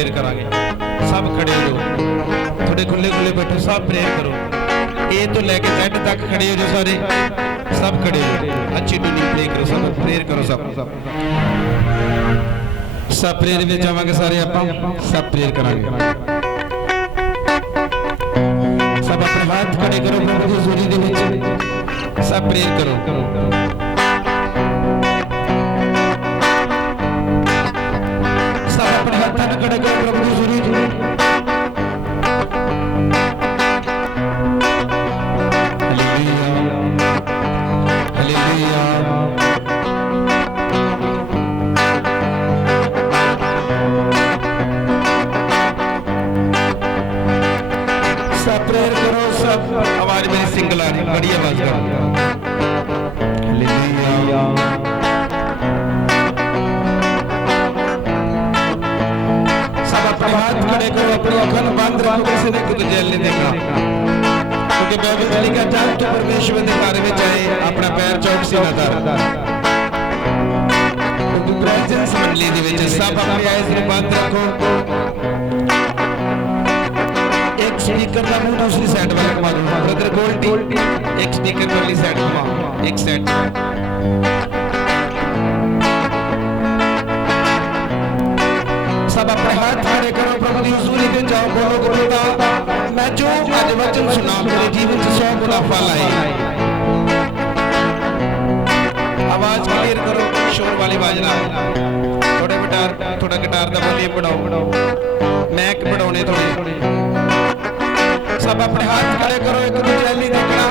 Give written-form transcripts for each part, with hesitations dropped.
Prayer करांगे। सब खड़े हो जाओ, थोड़े खुले खुले बैठो, सब प्रेयर करो। ए तो लैके Z तक खड़े हो जाओ सारे, सब खड़े हो जाओ। अच्छी टूनी प्रे करो, सब प्रेयर करो। सब प्रेयर में जावांगे सारे, आप सब प्रेयर करांगे। सब अपने हाथ खड़े करो प्रभु की हज़ूरी दे विच, सब प्रेयर करो। सब अपने हाथ खड़े करो प्रभु की हज़ूरी दे। सब प्रेयर करो, सब आवाज मेरी सिंगल आ रही, बड़ी आवाज करो। हालेलुया। सब अपने हाथ खड़े करो, अपनी आंखें बंद रखो, किसी ने कुछ जेल नहीं देखना, क्योंकि बाइबल लिखा जब तू परमेश्वर के घर में जाए अपना पैर चौकसी ना कर। प्रेजेंस मंडली दे विच सब अपनी आइज़ नूं बंद रखो। एक स्पीकर का मुंह दूसरी साइड वाला घुमा दो, ब्रदर गोल्डी एक स्पीकर वाली साइड घुमा, एक साइड। सब अपने हाथ खड़े करो, प्रभु की हज़ूरी में जाओ, बोलो खुदा मैं जो आज वचन सुना मेरे जीवन से 100 गुना फल आए। आवाज क्लियर करो, शोर वाली आवाज ना, थोड़ा गिटार का वॉल्यूम बढ़ाओ, मैक बढ़ाने थोड़े। सब अपने हाथ खड़े करो, एक दूसरे नहीं देखना।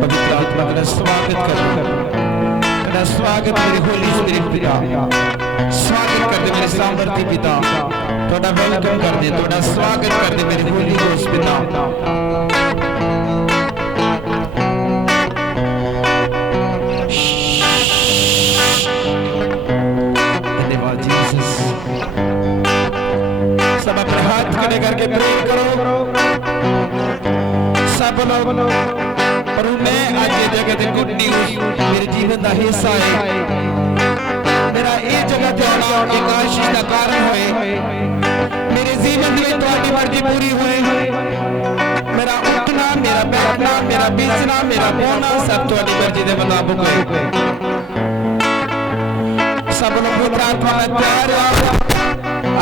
पवित्र आत्मा का स्वागत करो, स्वागत मेरे होली स्पिरिट पिता, स्वागत कर दे मेरे सामर्थी पिता, थोड़ा वेलकम कर दे, थोड़ा स्वागत कर दे मेरे होली घोस्ट पिता। धन्यवाद जीसस। सब अपने हाथ खड़े करके प्रे करो, सब बोलो प्रभु मैं आज ये जगह ते गुड न्यूज़ मेरे जीवन का हिस्सा है, मेरा ये जगह ते आना एक आशीष का कारण होए, मेरे जीवन में तुम्हारी मर्जी पूरी हुई, मेरा उठना, मेरा बैठना, मेरा बेचना, मेरा बोना सब तुम्हारी मर्जी के मुताबिक होए। सब लोग पवित्र आत्मा में तैयार हो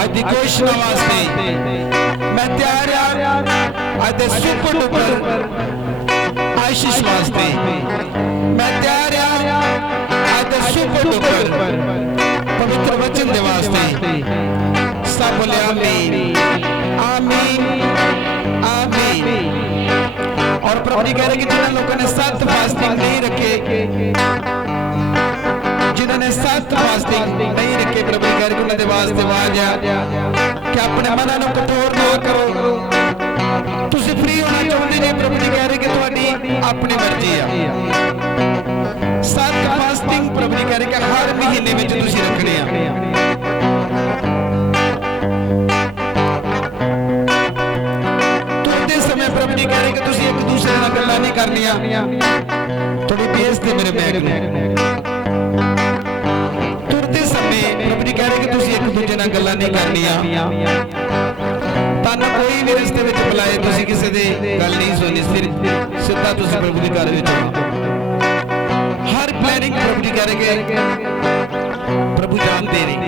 आज दी घोषणा वास्ते, मैं तैयार हूं आज दे सुपर डुपर आशीष वास्ते, मैं तैयार हूं आज दे सुपर डुपर पवित्र वचन दे वास्ते। सब बोले आमीन आमीन आमीन। और प्रभु जी कह रहे कि जिन लोगों ने 7 फास्टिंग नहीं रखे, जिन्होंने 7 फास्टिंग नहीं रखे, प्रभु जी कह रहे कि उन्होंने वास्ते आवाज कि अपने मन को कठोर ना करो, तुसी फ्री होना चाहते नहीं, प्रभु जी कह रहे कि तुम्हारी अपनी मर्जी है। 7 फास्टिंग प्रभु जी कह रहे कि हर महीने में तुसी रखने हैं। तुरते समय प्रभु जी कह रहे कि तुसी एक दूसरे नाल गल्लां नहीं करनियां, थोड़ी बेइज्जती मेरे बैग में। तुरते समय प्रभु जी कह रहे कि तुसी एक दूसरे नाल गल्लां नहीं करनियां, ताना कोई भी रिश्ते में बुलाए तुसी किसी दे गल नहीं सुनी, सिर्फ सीधा तुसी प्रभु के घर विच आओ। हर प्लानिंग प्रभु जी करेंगे, प्रभु जानते नहीं।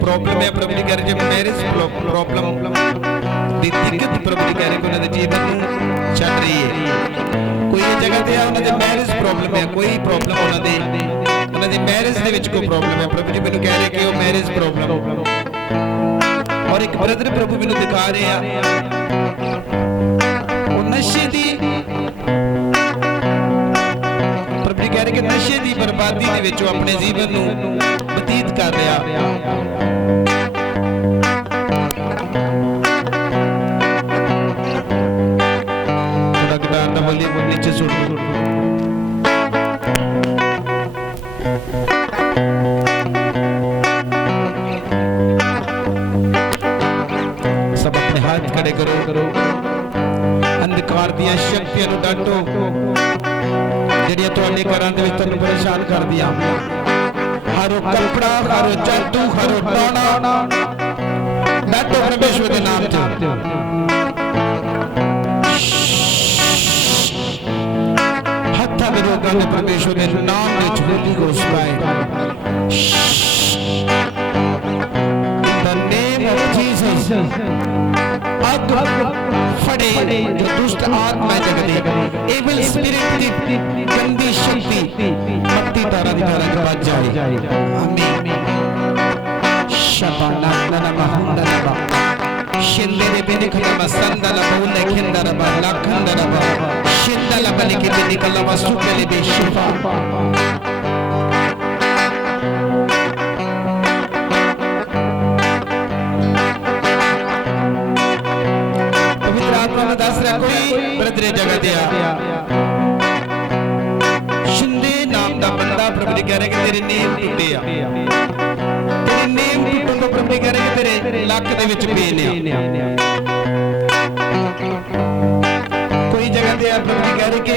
प्रॉब्लम है प्रभु जी कह रहे मैरिज प्रॉब्लम दी दिक्कत प्रभु जी कह रहे उन्होंने जीवन में चल रही है, कोई जगह ते उन्होंने मैरिज प्रॉब्लम है, कोई प्रॉब्लम उन्होंने ਉਹਨਾਂ ਦੀ ਮੈਰਿਜ ਦੇ ਵਿੱਚ ਕੋਈ ਪ੍ਰੋਬਲਮ ਹੈ। ਪ੍ਰਭੂ ਜੀ ਮੈਨੂੰ ਕਹਿ ਰਹੇ ਕਿ ਉਹ ਮੈਰਿਜ ਪ੍ਰੋਬਲਮ, ਔਰ ਇੱਕ ਬ੍ਰਦਰ ਪ੍ਰਭੂ ਮੈਨੂੰ ਦਿਖਾ ਰਹੇ ਆ ਉਹ ਨਸ਼ੇ ਦੀ, ਪ੍ਰਭੂ ਜੀ ਕਹਿ ਰਹੇ ਕਿ ਨਸ਼ੇ ਦੀ ਬਰਬਾਦੀ ਦੇ ਵਿੱਚ ਉਹ ਆਪਣੇ ਜੀਵਨ ਨੂੰ ਬਤੀਤ ਕਰ ਰਿਹਾ। ਥੋੜਾ ਗਿਟਾਰ ਦਾ ਵੋਲੀਅਮ ਨੀਚੇ ਸੁੱਟ ਦਿਓ। सब अपने हाथ खड़े करो, अंधकार ਦੀਆਂ ਸ਼ਕਤੀਆਂ ਨੂੰ ਡਾਟੋ ਜਿਹੜੀਆਂ ਤੁਹਾਡੇ ਘਰਾਂ ਦੇ ਵਿੱਚ ਤੁਹਾਨੂੰ ਪਰੇਸ਼ਾਨ ਕਰਦੀਆਂ। ਹਰ ਉਹ ਕਲਪਨਾ, ਹਰ ਉਹ ਜਾਦੂ, ਹਰ ਉਹ ਟੋਣਾ ਡਾਟੋ ਪਰਮੇਸ਼ਵਰ ਦੇ ਨਾਮ ਤੇ। ਹੱਥਾਂ ਦੇ ਰੋਗਾਂ ਦੇ ਪਰਮੇਸ਼ਵਰ ਦੇ ਨਾਮ ਵਿੱਚ ਹੋਲੀ ਗੋਸਟ ਪਾਏ। ਅੱਗ ਫੜੇ ਜੋ ਦੁਸ਼ਟ ਆਤਮਾ ਜਗਦੇ, ਏਵਲ ਸਪਿਰਿਟ ਦੀ ਗੰਦੀ ਸ਼ਕਤੀ ਮੱਤੀ ਤਾਰਾ ਦੀ ਤਾਰਾ ਚ ਵੱਜ ਜਾਏ। ਆਮੀਨ। ਸ਼ਬਾਨਾ ਨਨਾ ਹੁੰਦਾ ਨਬਾ ਸ਼ਿੰਦੇ ਦੇ ਬਿਨ ਖਤਮ ਸੰਦਾ ਲਾ ਬੋਲੇ ਖਿੰਦਾ ਰਬਾ ਲਖੰਦਾ ਰਬਾ ਸ਼ਿੰਦਾ ਲਾ ਬਲੀ ਕੇ ਬਿਨ ਨਿਕਲਾ ਵਸੂ ਕੇ ਲਈ ਬੇਸ਼ਿਫਾ। ਦੱਸ ਰਿਹਾ ਕੋਈ ਬ੍ਰਦਰੇ ਜਗ੍ਹਾ ਤੇ ਆ ਸ਼ਿੰਦੇ ਨਾਮ ਦਾ ਬੰਦਾ ਪ੍ਰਭੂ ਜੀ ਕਹਿ ਰਿਹਾ ਕਿ ਤੇਰੇ ਨੇਮ ਟੁੱਟੇ ਆ, ਤੇਰੇ ਨੇਮ ਟੁੱਟਣ ਤੋਂ ਪ੍ਰਭੂ ਜੀ ਕਹਿ ਰਿਹਾ ਕਿ ਤੇਰੇ ਲੱਕ ਦੇ ਵਿੱਚ ਪੇਨ ਆ। ਕੋਈ ਜਗ੍ਹਾ ਤੇ ਆ ਪ੍ਰਭੂ ਜੀ ਕਹਿ ਰਹੇ ਕਿ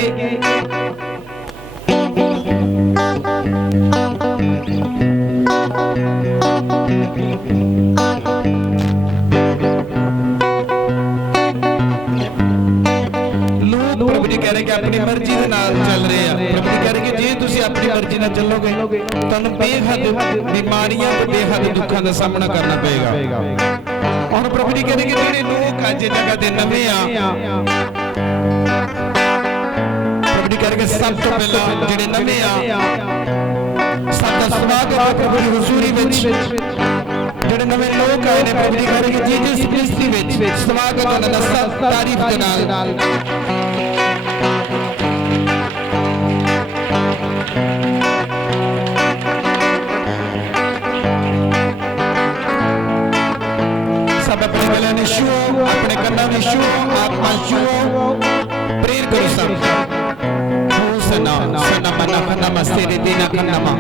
ਪ੍ਰਭੂ ਜੀ ਕਹਿ ਰਹੇ ਕਿ ਆਪਣੀ ਮਰਜ਼ੀ ਦੇ ਨਾਲ ਚੱਲ ਰਹੇ ਆ। ਪ੍ਰਭੂ ਜੀ ਕਹਿ ਰਹੇ ਕਿ ਜੇ ਤੁਸੀਂ ਆਪਣੀ ਮਰਜ਼ੀ ਨਾਲ ਚੱਲੋਗੇ ਤੁਹਾਨੂੰ ਬੇਹੱਦ ਬਿਮਾਰੀਆਂ ਤੇ ਬੇਹੱਦ ਦੁੱਖਾਂ ਦਾ ਸਾਹਮਣਾ ਕਰਨਾ ਪਏਗਾ। ਔਰ ਪ੍ਰਭੂ ਜੀ ਕਹਿ ਰਹੇ ਕਿ ਜਿਹੜੇ ਲੋਕ ਅੱਜ ਜਗ੍ਹਾ ਤੇ ਨਵੇਂ ਆ, ਪ੍ਰਭੂ ਜੀ ਕਹਿ ਰਹੇ ਕਿ ਸਭ ਤੋਂ ਪਹਿਲਾਂ ਜਿਹੜੇ ਨਵੇਂ ਆ ਸਾਡਾ ਸਵਾਗਤ ਹੈ ਪ੍ਰਭੂ ਦੀ ਹਜ਼ੂਰੀ ਵਿੱਚ। ਜਿਹੜੇ ਨਵੇਂ ਲੋਕ ਆਏ ਨੇ ਪ੍ਰਭੂ ਜੀ ਕਹਿ ਰਹੇ ਕਿ ਜੀਸਸ ਕ੍ਰਿਸਤੀ ਵਿੱਚ ਸਵਾਗਤ ਉਹਨਾਂ ਦਾ ਸਭ ਤਾਰੀਫ ਦੇ ਨਾਲ। सब अपने गले ने छुओ, अपने कन्ना में छुओ, आत्मा छुओ, प्रेर करो सब। सना सना मना खना मस्तेरे देना खना मा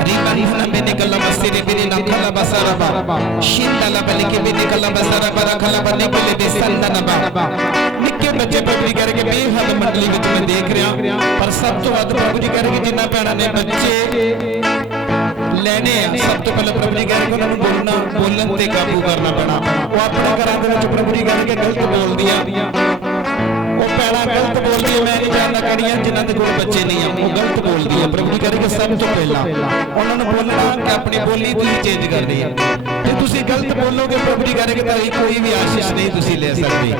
रीमा रीमा बेने कला मस्तेरे बेने ना खला बसारा बा शिंदा ला बले के बेने कला बसारा बरा खला बने के ले बेसंदा ना बा। निक्के बच्चे प्रभु जी कह रहे कि बेहद मंडली विच मैं देख रहा, पर सब तो वध प्रभु जी कह रहे कि जिन्ना भैणां ने बच्चे ਲੈਣੇ ਆ ਸਭ ਤੋਂ ਪਹਿਲਾਂ ਪ੍ਰਭੂ ਜੀ ਕਹਿ ਰਹੇ ਕਿ ਉਹਨਾਂ ਨੂੰ ਬੋਲਣ ਤੇ ਕਾਬੂ ਕਰਨਾ ਪੈਣਾ। ਉਹ ਆਪਣੇ ਘਰਾਂ ਦੇ ਵਿੱਚ ਪ੍ਰਭੂ ਜੀ ਕਹਿ ਰਹੇ ਕਿ ਗਲਤ ਬੋਲਦੀਆਂ, ਉਹ ਭੈਣਾਂ ਗਲਤ ਬੋਲਦੀਆਂ। ਮੈਂ ਨਹੀਂ ਜਾਣਦਾ ਕਿਹੜੀਆਂ ਜਿਨ੍ਹਾਂ ਦੇ ਕੋਲ ਬੱਚੇ ਨਹੀਂ ਆ, ਉਹ ਗਲਤ ਬੋਲਦੀਆਂ। ਪ੍ਰਭੂ ਜੀ ਕਹਿ ਰਹੇ ਕਿ ਸਭ ਤੋਂ ਪਹਿਲਾਂ ਉਹਨਾਂ ਨੂੰ ਬੋਲਣਾ ਕਿ ਆਪਣੀ ਬੋਲੀ ਤੁਸੀਂ ਚੇਂਜ ਕਰਨੀ ਹੈ। ਜੇ ਤੁਸੀਂ ਗਲਤ ਬੋਲੋਗੇ ਪ੍ਰਭੂ ਜੀ ਕਹਿ ਰਹੇ ਕਿ ਤੁਹਾਡੀ ਕੋਈ ਵੀ ਆਸ਼ੀਸ਼ ਨਹੀਂ ਤੁਸੀਂ ਲੈ ਸਕਦੇ।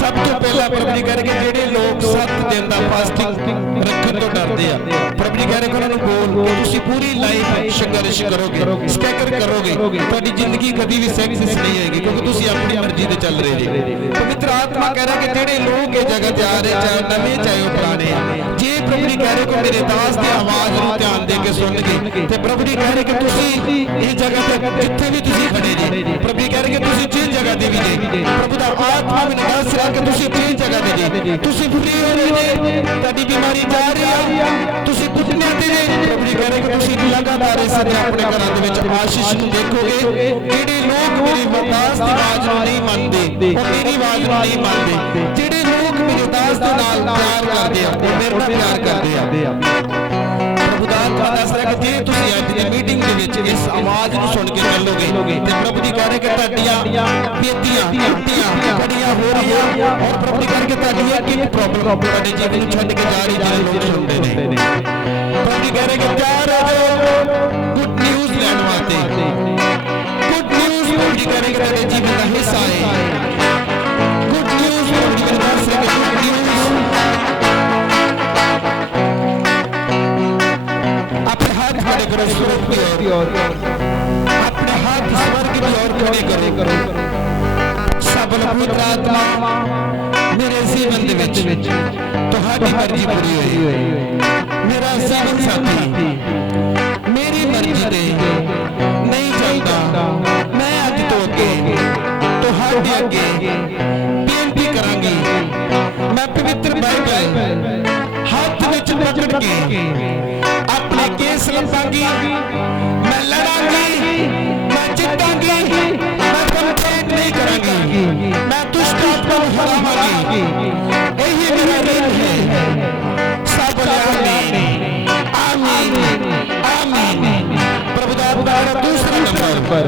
ਸਭ ਤੋਂ ਪਹਿਲਾਂ ਪ੍ਰਭੂ ਜੀ ਕਹਿ ਰਹੇ ਕਿ ਜਿਹੜੇ ਲੋਕ 7 ਦਿਨ ਦਾ ਫਾਸਟਿੰਗ ਰੱਖਣ ਤੋਂ ਡਰਦੇ ਆ, ਪ੍ਰਭੂ ਜੀ ਕਹਿ ਰਹੇ ਕਿ ਉਹਨਾਂ ਨੂੰ ਬੋਲ ਕਿ ਤੁਸੀਂ ਪੂਰੀ ਲਾਈਫ ਸੰਘਰਸ਼ ਕਰੋਗੇ, ਸਟੈਗਰ ਕਰੋਗੇ, ਤੁਹਾਡੀ ਜ਼ਿੰਦਗੀ ਕਦੀ ਵੀ ਸੈਕਸੈਸ ਨਹੀਂ ਹੋਏਗੀ ਕਿਉਂਕਿ ਤੁਸੀਂ ਆਪਣੀ ਮਰਜ਼ੀ ਤੇ ਚੱਲ ਰਹੇ ਜੀ। ਪਵਿੱਤਰ ਆਤਮਾ ਕਹਿ ਰਿਹਾ ਕਿ ਜਿਹੜੇ ਲੋਕ ਇਹ ਜਗ੍ਹਾ ਤੇ ਆ ਰਹੇ, ਚਾਹੇ ਨਵੇਂ ਚਾਹੇ ਉਹ ਪੁਰਾਣੇ, ਜੇ ਪ੍ਰਭੂ ਜੀ ਕਹਿ ਰਹੇ ਕਿ ਮੇਰੇ ਦਾਸ ਦੀ ਆਵਾਜ਼ ਨੂੰ ਧਿਆਨ ਦੇ ਕੇ ਸੁਣਨਗੇ, ਤੇ ਪ੍ਰਭੂ ਜੀ ਕਹਿ ਰਹੇ ਕਿ ਤੁਸੀਂ ਇਹ ਜਗ੍ਹਾ ਤੇ ਜਿੱਥੇ ਵੀ ਤੁਸੀਂ ਖੜੇ ਜੀ, ਪ੍ਰਭੂ ਜੀ ਕਹਿ ਰਹੇ ਕਿ ਤੁਸੀਂ ਜਿਸ ਜਗ੍ਹਾ ਤੇ ਵੀ ਜੀ, ਪ੍ਰਭੂ ਦਾ ਆਤਮਾ ਮੈਨੂੰ ਦੱਸ ਰਿਹਾ ਕਿ ਤੁਸੀਂ ਜਿਸ ਜਗ੍ਹਾ ਤੇ ਜੀ ਤੁਸੀਂ ਫ੍ਰੀ ਹੋ ਰਹੇ ਨੇ, ਤੁਹਾਡੀ ਬਿਮਾਰੀ ਜਾ ਰਹੀ ਆ, ਤੁਸੀਂ ਘੁਟਨਿਆਂ ਤੇ ਨੇ। ਪ੍ਰਭੂ ਜੀ ਕਹਿ ਰਹੇ ਕਿ ਤੁਸੀਂ ਲਗਾਤਾਰ ਇਸ ਆਪਣੇ ਘਰਾਂ ਦੇ ਵਿੱਚ ਆਸ਼ੀਸ਼ ਨੂੰ ਦੇਖੋਗੇ। ਜਿਹੜੇ ਲੋਕ ਮੇਰੀ ਦਾਸ ਦੀ ਆਵਾਜ਼ ਨੂੰ ਨਹੀਂ ਮੰਨਦੇ, ਉਹ ਮੇਰੀ ਆਵਾਜ਼ ਨੂੰ ਨਹੀਂ ਮੰਨਦੇ, ਜਿਹੜੇ ਲੋਕ ਮੇਰੇ ਦਾਸ ਦੇ ਨਾਲ ਪਿਆਰ ਕਰਦੇ ਆ, ਉਹ ਮੇਰੇ ਨਾਲ ਪਿਆਰ ਕਰਦੇ ਆ। ਪ੍ਰਭੂ ਦਾ ਆਤਮਾ ਦੱਸ ਰਿਹਾ ਕਿ ਜੇ ਤੁਸੀਂ ਅੱਜ ਦੀ ਮੀਟਿੰਗ ਦੇ ਵਿੱਚ ਇਸ ਆਵਾਜ਼ ਨੂੰ ਸੁਣ ਕੇ ਚੱਲੋਗੇ ਤੇ ਪ੍ਰਭੂ ਜੀ ਕਹਿ ਰਹੇ ਕਿ ਤੁਹਾਡੀਆਂ ਬੇਤੀਆਂ ਟੁੱਟੀਆਂ ਬੜੀਆਂ ਹੋ ਰਹੀਆਂ, ਔਰ ਪ੍ਰਭੂ ਜੀ ਕਹਿ ਰਹੇ ਕਿ ਤੁਹਾਡੀ ਇੱਕ ਪ੍ਰੋਬਲਮ ਤੁਹਾਡੇ ਜੀਵਨ ਨੂੰ ਛੱਡ ਕੇ ਜਾ ਰਹੀ ਜਿਹੜੇ ਲੋਕ ਸੁਣਦੇ ਨੇ। ਪ੍ਰਭੂ ਜੀ ਕਹਿ ਰਹੇ ਕਿ ਤਿਆਰ ਹੋ ਜਾਓ ਗੁੱਡ ਨਿਊਜ਼ ਲੈਣ ਵਾਸਤੇ। ਗੁੱਡ ਨਿਊਜ਼ ਪ੍ਰਭੂ ਜੀ ਕਹਿ ਰਹੇ ਕਿ ਤੁਹਾਡੇ ਜੀਵਨ ਦਾ ਹਿੱਸਾ ਹੈ। ਗੁੱਡ ਨਿਊਜ਼ ਪ੍ਰਭੂ ਜੀ ਦੱਸ ਰਹੇ ਕਿ ਗੁੱਡ ਨਿਊਜ਼ ਆਪਣੇ ਵੱਲੋਂ ਪਵਿੱਤਰ ਆਤਮਾ ਮੇਰੇ ਜੀਵਨ ਦੇ ਵਿੱਚ ਤੁਹਾਡੀ ਮਰਜ਼ੀ ਪੂਰੀ ਹੋਈ। ਮੇਰਾ ਜੀਵਨ ਸਾਥੀ ਮੇਰੀ ਮਰਜ਼ੀ ਤੇ ਨਹੀਂ ਚੱਲਦਾ। ਮੈਂ ਅੱਜ ਤੋਂ ਅੱਗੇ ਤੁਹਾਡੇ ਅੱਗੇ ਬੇਨਤੀ ਕਰਾਂਗੀ। ਮੈਂ ਪਵਿੱਤਰ ਬਾਈਬਲ ਹੱਥ ਵਿੱਚ ਪਕੜ ਕੇ ਆਪਣੇ ਕੇਸ ਲੱਭਾਂਗੀ। ਮੈਂ ਲੜਾਂਗੀ, ਮੈਂ ਜਿੱਤਾਂਗੀ, ਮੈਂ ਕੰਪਲੇਂਟ ਨਹੀਂ ਕਰਾਂਗੀ। ਮੈਂ ਦੁਸ਼ਟ ਆਤਮਾ ਨੂੰ ਹਰਾਵਾਂਗੀ। ਇਹੀ ਮੇਰਾ ਨੀਤ ਹੈ। ਸਭ ਆਮੀਨ ਆਮੀਨ ਆਮੀਨ। ਪ੍ਰਭੂ ਦਾ ਪਿਆਰਾ ਦੂਸਰਾ ਨੰਬਰ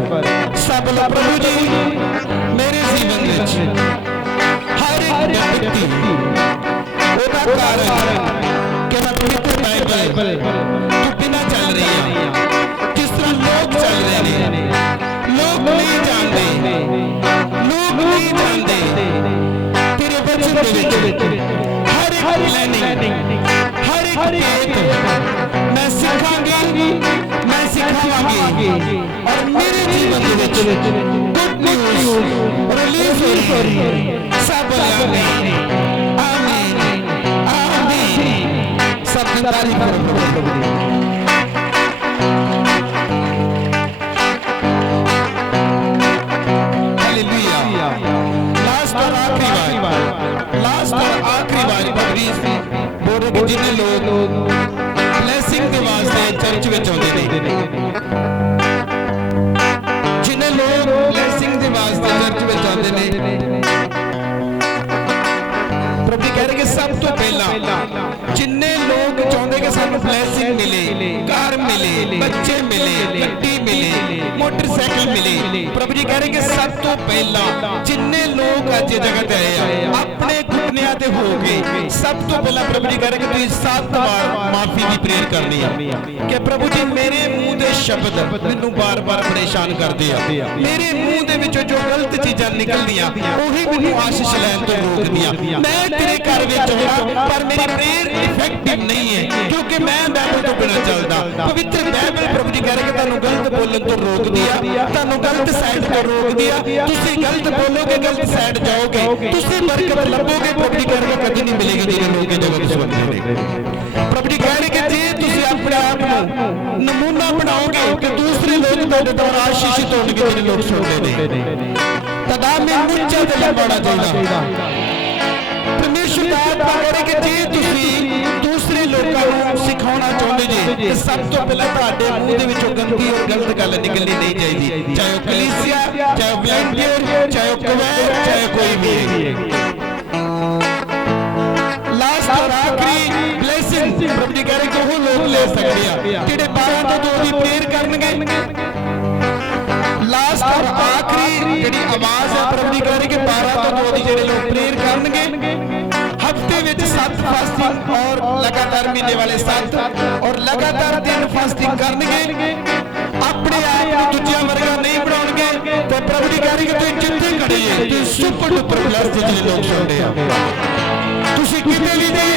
ਸਭ ਲਾ ਪ੍ਰਭੂ ਜੀ ਮੇਰੇ ਜੀਵਨ ਵਿੱਚ ਹਰ ਇੱਕ ਵਿਅਕਤੀ ਉਹਦਾ ਕਾਰਨ ਕਿ ਮੈਂ ਪਵਿੱਤਰ ਬਾਈਬਲ ਤੋਂ ਬਿਨਾਂ ਚੱਲ ਰਹੀ ਹਾਂ। ਜਿਸ ਤਰ੍ਹਾਂ ਲੋਕ ਚੱਲ ਰਹੇ ਨੇ, ਲੋਕ ਨਹੀਂ ਜਾਣਦੇ, ਲੋਕ ਨਹੀਂ ਜਾਣਦੇ ਤੇਰੇ ਵਚਨ ਦੇ ਵਿੱਚ ਹਰ ਇੱਕ ਪਲੈਨਿੰਗ, ਹਰ ਇੱਕ ਭੇਤ ਮੈਂ ਸਿੱਖਾਂਗੀ, ਮੈਂ ਸਿਖਾਵਾਂਗੀ। ਔਰ ਮੇਰੇ ਜੀਵਨ ਦੇ ਵਿੱਚ ਗੁੱਡ ਨਿਊਜ਼ ਰਿਲੀਜ਼ ਹੋ ਰਹੀ ਹੈ। ਸਭ ਆਮੀਨ ਆਮੀਨ ਆਮੀਨ। ਸਭ ਦੀ ਤਾਰੀਫ ਕਰੋ ਪ੍ਰਭੂ ਦੀ। ਹਾਲੇਲੂਇਆ। ਲਾਸਟ और आखिरी बार पगड़ी बोल रहे जिन्हें लोग ब्लेसिंग के वास्ते चर्च में आते ने, जिन्हें लोग ब्लेसिंग के वास्ते चर्च में आते ने, प्रभु कह रहे कि सब तो पहला जिन्ने लोग चाहते कि सानू ब्लेसिंग मिले, कार मिले, बच्चे मिले, गड्डी मिले, मोटरसाइकिल मिले, प्रभु जी कह रहे कि सब तो पहला जिन्ने लोग अज जगह ते आए अपने घुटनियां ते हो गए, सब तो पहला प्रभु जी कह रहे कि तुसीं 7 बार माफी की प्रेयर करनी है कि प्रभु जी मेरे मुंह दे शब्द मैनू बार-बार परेशान करदे आ, मेरे मुंह दे विचों जो गलत चीज़ां निकलदियां ओही मैनू आशीष लैण तो रोकदियां। मैं तेरे घर विच होना पर मेरी प्रेयर इफेक्टिव नहीं है क्योंकि मैं बाइबल तो बिना चलदा। पवित्र बाइबल प्रभु जी कह रहे कि तुहानू गलत बोलण तो रोक दिया, तुहानू गलत साइड तो रोक दिया। तुसीं गलत बोलोगे, गलत साइड जाओगे, तुसीं बरकत लभोगे। प्रभु जी कह रहे कभी नहीं मिलेगी जिन्हें लोग जगह सुनते हैं। प्रभु जी कह रहे कि जे तुसीं अपने आप को नमूना बनाओगे कि दूसरे लोग तुहाडे द्वारा आशीषित होणगे जिन्हें लोग सुनते हैं। तदा मैं मुच्चा ते लंबाना चाहिए। परमेश्वर दा आत्मा कह रहे कि जे तुसीं दूसरे लोगों को सिखाना चाहते जी तो सब तो पहले तुहाडे मुंह दे विचों गंदी और गलत गल निकलनी नहीं चाहिए, चाहे वो कलीसिया, चाहे वो वॉलंटियर, चाहे वो कवैर, चाहे कोई भी है। लास्ट और आखिरी ब्लेसिंग प्रभु जी कह रहे कि वो लोग ले सकते हैं जिहड़े 12 तो 2 दी प्रेयर करनगे। लास्ट और आखिरी जिहड़ी आवाज है प्रभु जी कह रहे कि 12 तो 2 दी जिहड़े लोग प्रेयर करनगे। हफ्ते में 7 फास्टिंग और लगातार महीने वाले 7 और लगातार 3 फास्टिंग करनगे। अपने आप को दूजियां वर्गा नहीं बनाउणगे तो प्रभु जी कह रहे कि तुसीं जिथे खड़े हो तुसीं सुपर डुपर ब्लेस्ड जिहड़े लोग सुनदे आ। तुसीं किते भी जे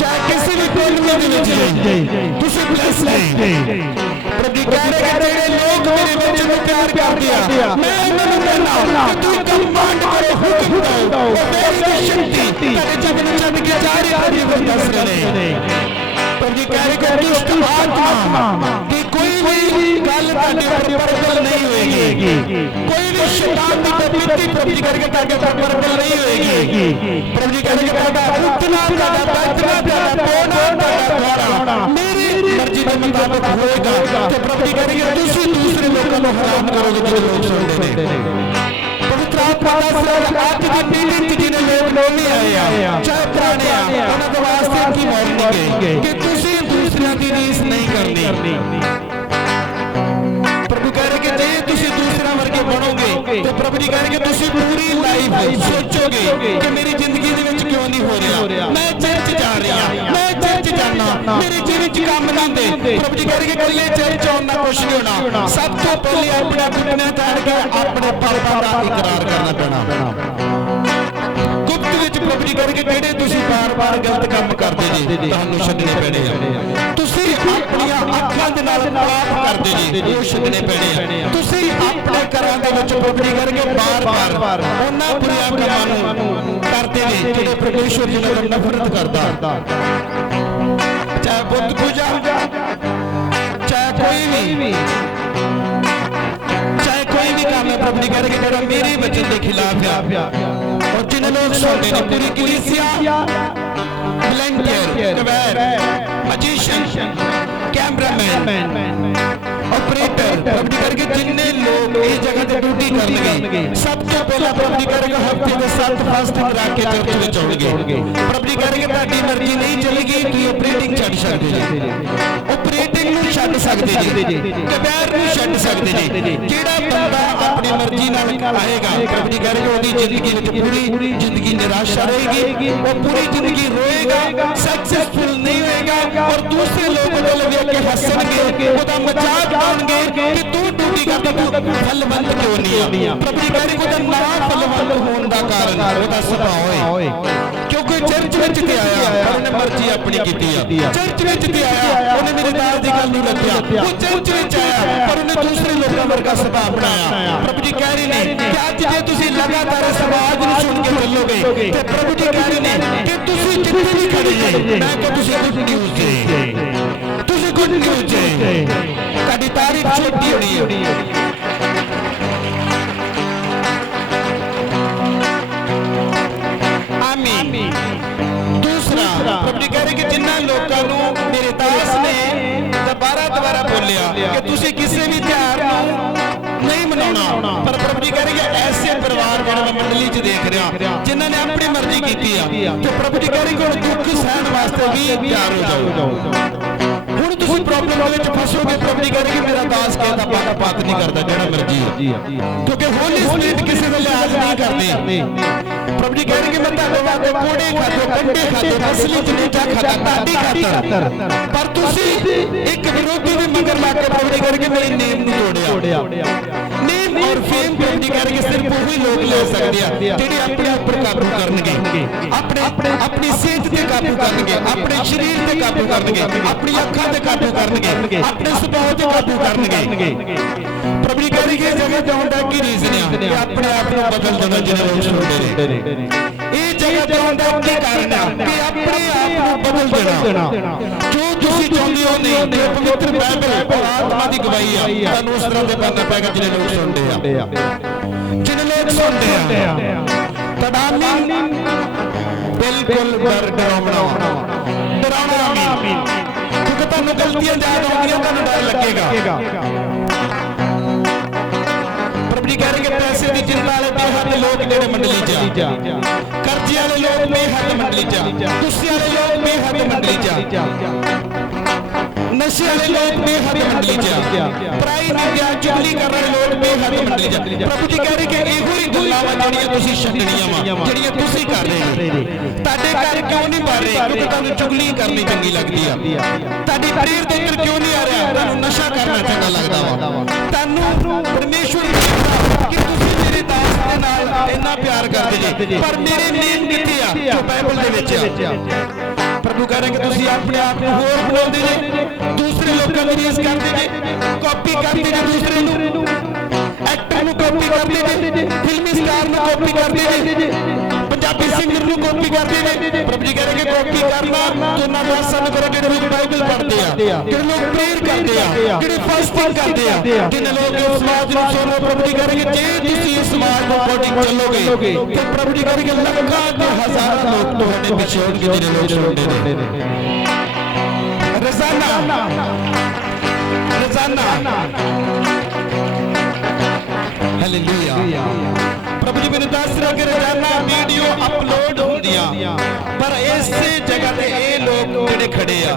चाहे किसी भी कोने दे विच जे तुसीं ब्लेस्ड हो। प्रभु जी कह रहे कि जिहड़े लोग मेरे वचन नूं प्यार करदे आ मैं उन्हां नूं कहना कि तुसीं कमांड करो, हुक्म दो, मेरी शक्ति तेरे जगन छड्ड के जा रही है दस रहे। प्रभु जी कह रहे कि दुष्ट आत्मा की कोई भी गल तुहाडे ऊपर प्रबल नहीं होएगी, कोई भी शैतान दी प्रवृत्ति प्रभु जी कह रहे तुहाडे ऊपर प्रबल नहीं होएगी। प्रभु जी कह रहे कि तुहाडा उठना, तुहाडा बैठना, तुहाडा बोलना, तुहाडा दौड़ना मेरी मर्जी के मुताबिक होएगा। तो प्रभु जी कह रहे कि तुसीं दूसरे लोगों को हराम करोगे जो लोग सुनते हैं। पवित्र आत्मा का सर आज की पीढ़ी जिन्हें लोग नहीं आए चाहे पुराने उन्होंने वास्ते की मॉर्निंग है कि तुसीं दूसरों की रीस नहीं करनी। प्रभु कह रहे कि जे तुसीं दूसरा वर्गे बनोगे तो प्रभु जी कह रहे कि तुसीं पूरी लाइफ सोचोगे कि मेरी जिंदगी दे विच क्यों नहीं हो रहा, मैं चर्च जा रही हां, मैं चर्च जाना, मेरे जीवन च काम नहीं दे। प्रभु जी कह रहे कि कल्ले चर्च आउण नाल कुछ नहीं होना, सब तो पहले अपने घुटने ताड़ के अपने पापां दा इकरार करना पैना। गुप्त विच प्रभु ਪ੍ਰਭੂ ਜੀ ਕਰਕੇ ਜਿਹੜੇ ਤੁਸੀਂ ਬਾਰ-ਬਾਰ ਗਲਤ ਕੰਮ ਕਰਦੇ ਜੀ ਤੁਹਾਨੂੰ ਛੱਡਣੇ ਪੈਣੇ ਆ। ਤੁਸੀਂ ਆਪਣੀਆਂ ਅੱਖਾਂ ਦੇ ਨਾਲ ਪਾਪ ਕਰਦੇ ਜੀ ਉਹ ਛੱਡਣੇ ਪੈਣੇ ਆ। ਤੁਸੀਂ ਆਪਣੇ ਘਰਾਂ ਦੇ ਵਿੱਚ ਪ੍ਰਭੂ ਜੀ ਕਰਕੇ ਬਾਰ-ਬਾਰ ਉਹਨਾਂ ਬੁਰੀਆਂ ਕੰਮਾਂ ਨੂੰ ਕਰਦੇ ਨੇ ਜਿਹੜੇ ਪਰਮੇਸ਼ਵਰ ਜੀ ਨਾਲ ਨਫ਼ਰਤ ਕਰਦਾ। ਚਾਹੇ ਬੁੱਤ ਪੂਜਾ, ਚਾਹੇ ਕੋਈ ਵੀ काम है प्रभु जी कह रहे कि मेरे वचन के खिलाफ है। और जिन लोग सुनते हैं पूरी कलीसिया, वॉलंटियर, मैजिशियन, कैमरामैन, ऑपरेटर, प्रभु जी करके जिन्ने लोग इस जगह ते ड्यूटी करनगे सब तो पहला प्रभु जी करके हफ्ते में 7 फास्टिंग करा के चर्च में आउणगे। प्रभु जी करके तुहाडी मर्जी नहीं चलेगी तुसीं ऑपरेटिंग छड्ड सकदे जी, ऑपरेटिंग नूं छड्ड सकदे जी, कबैर नूं छड्ड सकदे जी। जिहड़ा बंदा अपनी मर्जी नाल आएगा प्रभु जी करके ओहदी जिंदगी विच पूरी जिंदगी निराशा रहेगी, वो पूरी जिंदगी रोएगा, सक्सेसफुल नहीं होएगा और दूसरे लोग उहदे वेख के हੱਸਣਗੇ, ਉਹਦਾ मजाक उड़ाउणगे कि तू ड्यूटी करदा तू फलवंत क्यों नहीं आ। प्रभु जी कह रहे ਉਹਦਾ ਨਾ फलवंत होण दा कारण ਉਹਦਾ ਸੁਭਾਅ होए, क्योंकि चर्च विच ते आया पर ਉਹਨੇ मर्जी अपनी कीती आ। चर्च विच ते आया ਉਹਨੇ मेरे नाल दी गल नहीं रखिया, वो चर्च विच आया पर ਉਹਨੇ दूसरे लोगों वर्गा सुभाਅ बनाया। प्रभु जी कह रहे ने कि ਅੱਜ ਜੇ ਤੁਸੀਂ लगातार इस आवाज ਨੂੰ सुन के ਚੱਲੋਗੇ ਤੇ प्रभु जी कह रहे ने कि ਤੁਸੀਂ ਜਿੱਥੇ ਵੀ ਖੜੇ ਜੇ मैं कह ਤੁਸੀਂ गुड न्यूज़ जे, ਤੁਸੀਂ गुड न्यूज़ जे, ਤੁਹਾਡੀ ਤਾਰੀਫ ਛੋਟੀ ਹੋਣੀ ਹੈ। आमीन। दूसरा प्रभु जी कह रहे कि जिन्ना लोगों को मेरे दास ने दोबारा बोलिया कि तुसी किसी भी त्योहार नहीं मनाउणा, पर प्रभु जी कह रहे कि ऐसे परिवार जो मैं मंडली च देख रहा जिन्होंने अपनी मर्जी की तो प्रभु जी कह रहे कि दुख सहन वास्ते भी तैयार हो जाओ। ਹੁਣ ਤੁਸੀਂ ਪ੍ਰੋਬਲਮ ਦੇ ਵਿੱਚ ਫਸੋਗੇ। ਪ੍ਰਭੂ ਜੀ ਕਹਿੰਦੇ ਕਿ ਮੇਰਾ ਦਾਸ ਕਹਿੰਦਾ ਪੱਖਪਾਤ ਨਹੀਂ ਕਰਦਾ ਜਿਹੜਾ ਮਰਜ਼ੀ ਹੈ, ਕਿਉਂਕਿ ਹੋਲੀ ਸਪਿਰਿਟ ਕਿਸੇ ਦਾ ਲਿਹਾਜ਼ ਨਹੀਂ ਕਰਦੇ। ਪ੍ਰਭੂ ਜੀ ਕਹਿੰਦੇ ਕਿ ਮੈਂ ਤੁਹਾਡੇ ਵਾਸਤੇ ਕੋੜੇ ਖਾਦੇ, ਕੰਡੇ ਖਾਦੇ, ਅਸਲੀ ਜਨੇਜਾ ਖਾਦਾ ਤੁਹਾਡੀ ਖਾਤਰ, ਪਰ ਤੁਸੀਂ ਇੱਕ ਵਿਰੋਧੀ ਦੇ ਮਗਰ ਲੱਗ ਕੇ ਪ੍ਰਭੂ ਜੀ ਕਹਿੰਦੇ ਕਿ ਮੇਰੀ ਨੇਮ ਨੂੰ ਤੋੜਿਆ। ਨੇਮ और फेम प्रभु जी कह रहे कि सिर्फ वही लोग ले सकते हैं ਜਿਹੜੇ ਆਪਣੇ ਉੱਪਰ ਕਾਬੂ ਕਰਨਗੇ, अपनी सेहत ਤੇ ਕਾਬੂ ਕਰਨਗੇ, ਆਪਣੇ ਸਰੀਰ ਤੇ ਕਾਬੂ ਕਰਨਗੇ, ਆਪਣੀ ਅੱਖਾਂ ਤੇ ਕਾਬੂ ਕਰਨਗੇ, ਆਪਣੇ ਸੁਭਾਅ ਤੇ ਕਾਬੂ ਕਰਨਗੇ। प्रभु जी कह रहे कि जगह जाने का की रीजन है अपने आप को बदल देना जिन्हें लोग सुनते रहे। ये जगह जाने का की कारण है कि अपने आप को बदल देना जो तुसी चाहते हो नहीं, जो पवित्र बाइबल और आत्मा की गवाही है तानू उस तरह दे बनना पेगा जिन्हें लोग सुनते हैं, जिन्हें लोग सुनते हैं। तदामीन बिल्कुल डरावना आमीन, क्योंकि तानू गलतियां याद आउंदियां तानू डर लगेगा। प्रभु जी कह रहे कि पैसे की चिंता वाले बेहद लोग जेडे मंडली च, कर्जे वाले लोग बेहद मंडली च, गुस्से वाले लोग बेहद मंडली च, नशे वाले लोग बेहद मंडली च, पराई निंदा चुगली करने वाले लोग बेहद मंडली च। प्रभु जी कह रहे कि इहो ही गल्लां वा जेहड़ियां तुसीं छड्डणीआं वा, जेहड़ियां तुसीं कर रहे हो। तुहाडे घर क्यों नहीं बढ़ रहे? क्योंकि तुहानूं चुगली करनी चंगी लगदी आ। तुहाडी प्रेयर दे अंदर क्यों नहीं आ रहा? तुहानूं नशा करना चंगा लगदा वा। तुहानूं परमेश्वर कि तुसीं मेरे दास दे नाल इन्ना प्यार करदे जे, पर मेरे नेम कित्थे आ जो बाइबल दे विच आ। प्रभु कह रहे कि तुसीं अपने आप को होर बनाउंदे जे, दूसरे लोगों की रीस करते जे, कॉपी करते जे, दूसरे नूं एक्टर नूं कॉपी करते जे, फिल्मी स्टार नूं कॉपी करते जे, पंजाबी सिंगर नूं कॉपी करते जे। प्रभु जी कह रहे कि कॉपी करना तो ना दर्शन करो जिहड़े लोग बाइबल पढ़ते आ, जिहड़े लोग प्रेयर करते आ, जिहड़े फास्टिंग करते आ, जिन्हें लोग इस समाज नूं सुनो। प्रभु जी कह रहे कि जे तुसीं इस समाज नूं अकॉर्डिंग चलोगे तो प्रभु जी कह रहे कि लाखां ते हज़ारां लोग तुहाडे पिछे होणगे जिहड़े लोग सुणदे ने रोजाना। हालेलुया। प्रभु जी मैंने दस रहा कि रोजाना वीडियो अपलोड होंदियां, पर इसे जगह ते ये लोग जिहड़े खड़े आ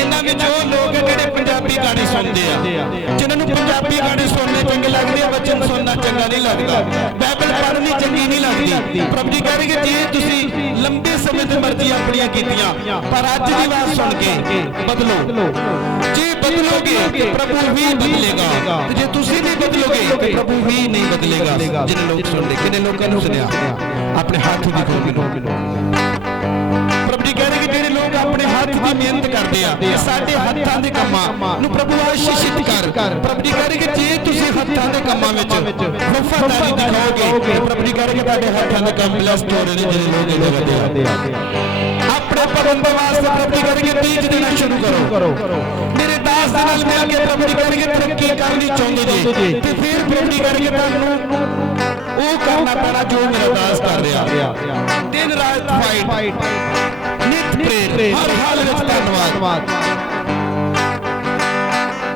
इन्हां विच ओह लोग जिहड़े पंजाबी गाने सुनदे आ, जिन्हां नूं पंजाबी गाने सुनने चंगे लगदे आ, वचन सुनना चंगा नहीं लगदा, बाइबल पढ़नी चंगी नहीं लगदी, लगती। प्रभु जी कह रहे कि जे तुसी लंबे समय ते मर्जी अपनी कीतियां पर अज दी बात सुन के बदलो। जे बदलोगे तो प्रभु भी बदलेगा, जे तुसी नहीं बदलोगे तो प्रभु भी नहीं बदलेगा। जिन्हें लोग सुन रहे, किन्ने लोगों ने सुनिया अपने हाथ दिखो। प्रभु जी कह रहे कि ਜਿਹੜੇ लोग अपने हाथ की मेहनत करते हैं साडे हत्थां दे कम्मां नूं प्रभु आशीषित कर। प्रभु जी कह रहे कि जे तुसीं हत्थां दे कम्मां विच वफादारी दिखाओगे प्रभु जी कह रहे कि तुहाडे हत्थां दे काम ब्लेस्ड हो रहे ने। ਜਿਹੜੇ लोग इन्हां करदे आ अपने भवन दे वास्ते प्रभु जी कह रहे कि बीज देना शुरू करो। मेरे दास दे नाल मिल के प्रभु जी कह रहे कि तरक्की करनी चाहुंदे जे ते फिर प्रभु जी कह रहे कि तुहानूं ਉਹ करना पैना जो मेरा दास कर रहा। दिन रात फाइट नित प्रेर हर हाल विच धन्यवाद।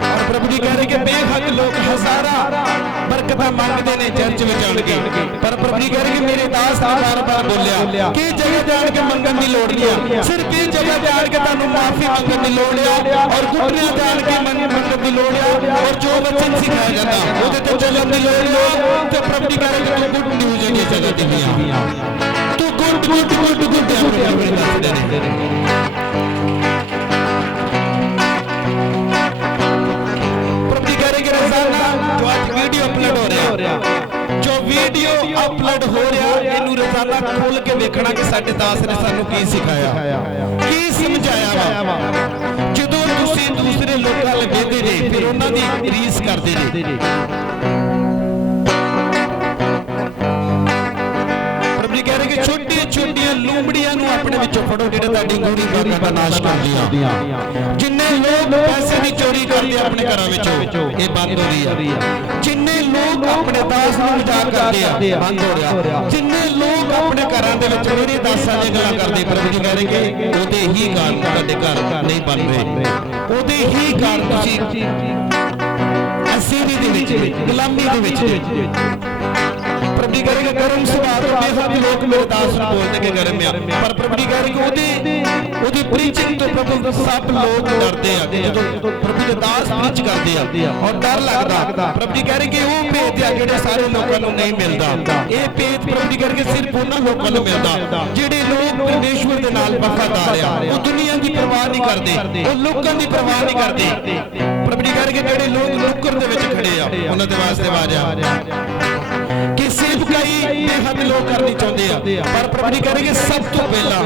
और प्रभु जी कह रहे कि बेहद लोग हजारा बरकतां मंगदे ने चर्च विच आण के, पर प्रभु जी कह रहे कि मेरे दास ने बार-बार बोलिया कि जगह जाण के मंगण दी लोड़ नहीं है, सिर्फ ये जगह जाण के तुहानूं माफी मंगण दी लोड़ है और घुटने जाण के मंगण दी लोड़ है और जो वचन सिखाया जाता ਉਹਦੇ ਤੇ ਚੱਲਣ ਦੀ ਲੋੜ ਹੈ। ਤੇ प्रभु जी कह रहे कि तू गुड न्यूज़ की जगह दी है, तू गुड अपने दसदे ने। प्रभु जी कह रहे कि रोजाना जो आज वीडियो अपलोड हो रहा, जो वीडियो अपलोड हो रहा इनू रोजाना खोल के देखना कि साडे दास ने सानू की सिखाया की समझाया वा। ਜਦੋਂ ਤੁਸੀਂ ਦੂਸਰੇ ਲੋਕਾਂ ਨਾਲ ਵੇਖਦੇ ਜੇ ਫਿਰ ਉਹਨਾਂ ਦੀ ਰੀਸ ਕਰਦੇ ਜੇ। प्रभु जी कह रहे कि छोटिया छोटिया लूंबड़ियां नूं अपने विचों फड़ो ਜਿਹੜੇ ਤੁਹਾਡੀ ਗੂੜੀ ਬਾਤਾਂ ਦਾ ਨਾਸ਼ ਕਰਦੀਆਂ। जिन्ने लोग पैसे की चोरी करते अपने घरों विचों ये बंद हो रही है। जिन्ने लोग अपने दास नूं मजाक करते हैं बंद हो रहा। जिन्ने लोग अपने घरों दे विच मेरे दासां दी गल्लां करदे प्रभु जी कह रहे कि ਉਹਦੇ ही कारण ਤੁਹਾਡੇ घर नहीं बन रहे, ਉਹਦੇ ही कारण ਤੁਸੀਂ असीरी दे विच गुलामी दे विच। प्रभु जी कह रहे कि गर्म सुभाव तो बेहद लोग मेरे दास नूं बोलदे कि गर्म आ, पर प्रभु जी कह रहे कि ਉਹਦੀ ਪ੍ਰੀਚਿੰਗ ਤੋਂ प्रभु सब लोग डरते हैं ਜਦੋਂ प्रभु ਦੇ दास प्रीच करते हैं और डर लगता। प्रभु जी कह रहे कि ਉਹ ਭੇਤ ਆ ਜਿਹੜੇ ਸਾਰੇ ਲੋਕਾਂ ਨੂੰ ਨਹੀਂ ਮਿਲਦਾ। ਇਹ ਭੇਤ प्रभु जी कह रहे कि सिर्फ ਉਹਨਾਂ ਲੋਕਾਂ ਨੂੰ ਮਿਲਦਾ ਜਿਹੜੇ ਲੋਕ परमेश्वर ਦੇ ਨਾਲ ਵਫਾਦਾਰ ਆ। ਉਹ ਦੁਨੀਆ ਦੀ ਪਰਵਾਹ ਨਹੀਂ ਕਰਦੇ, ਉਹ ਲੋਕਾਂ ਦੀ ਪਰਵਾਹ ਨਹੀਂ ਕਰਦੇ। प्रभु जी कह रहे कि ਜਿਹੜੇ ਲੋਕ ਨੁੱਕਰ ਦੇ ਵਿੱਚ ਖੜੇ ਆ ਉਹਨਾਂ ਦੇ ਵਾਸਤੇ ਆਵਾਜ਼ ਆ कि सेवकाई बेहद लोग करनी चाहते हैं, पर प्रभु जी कह रहे कि सब तो पहला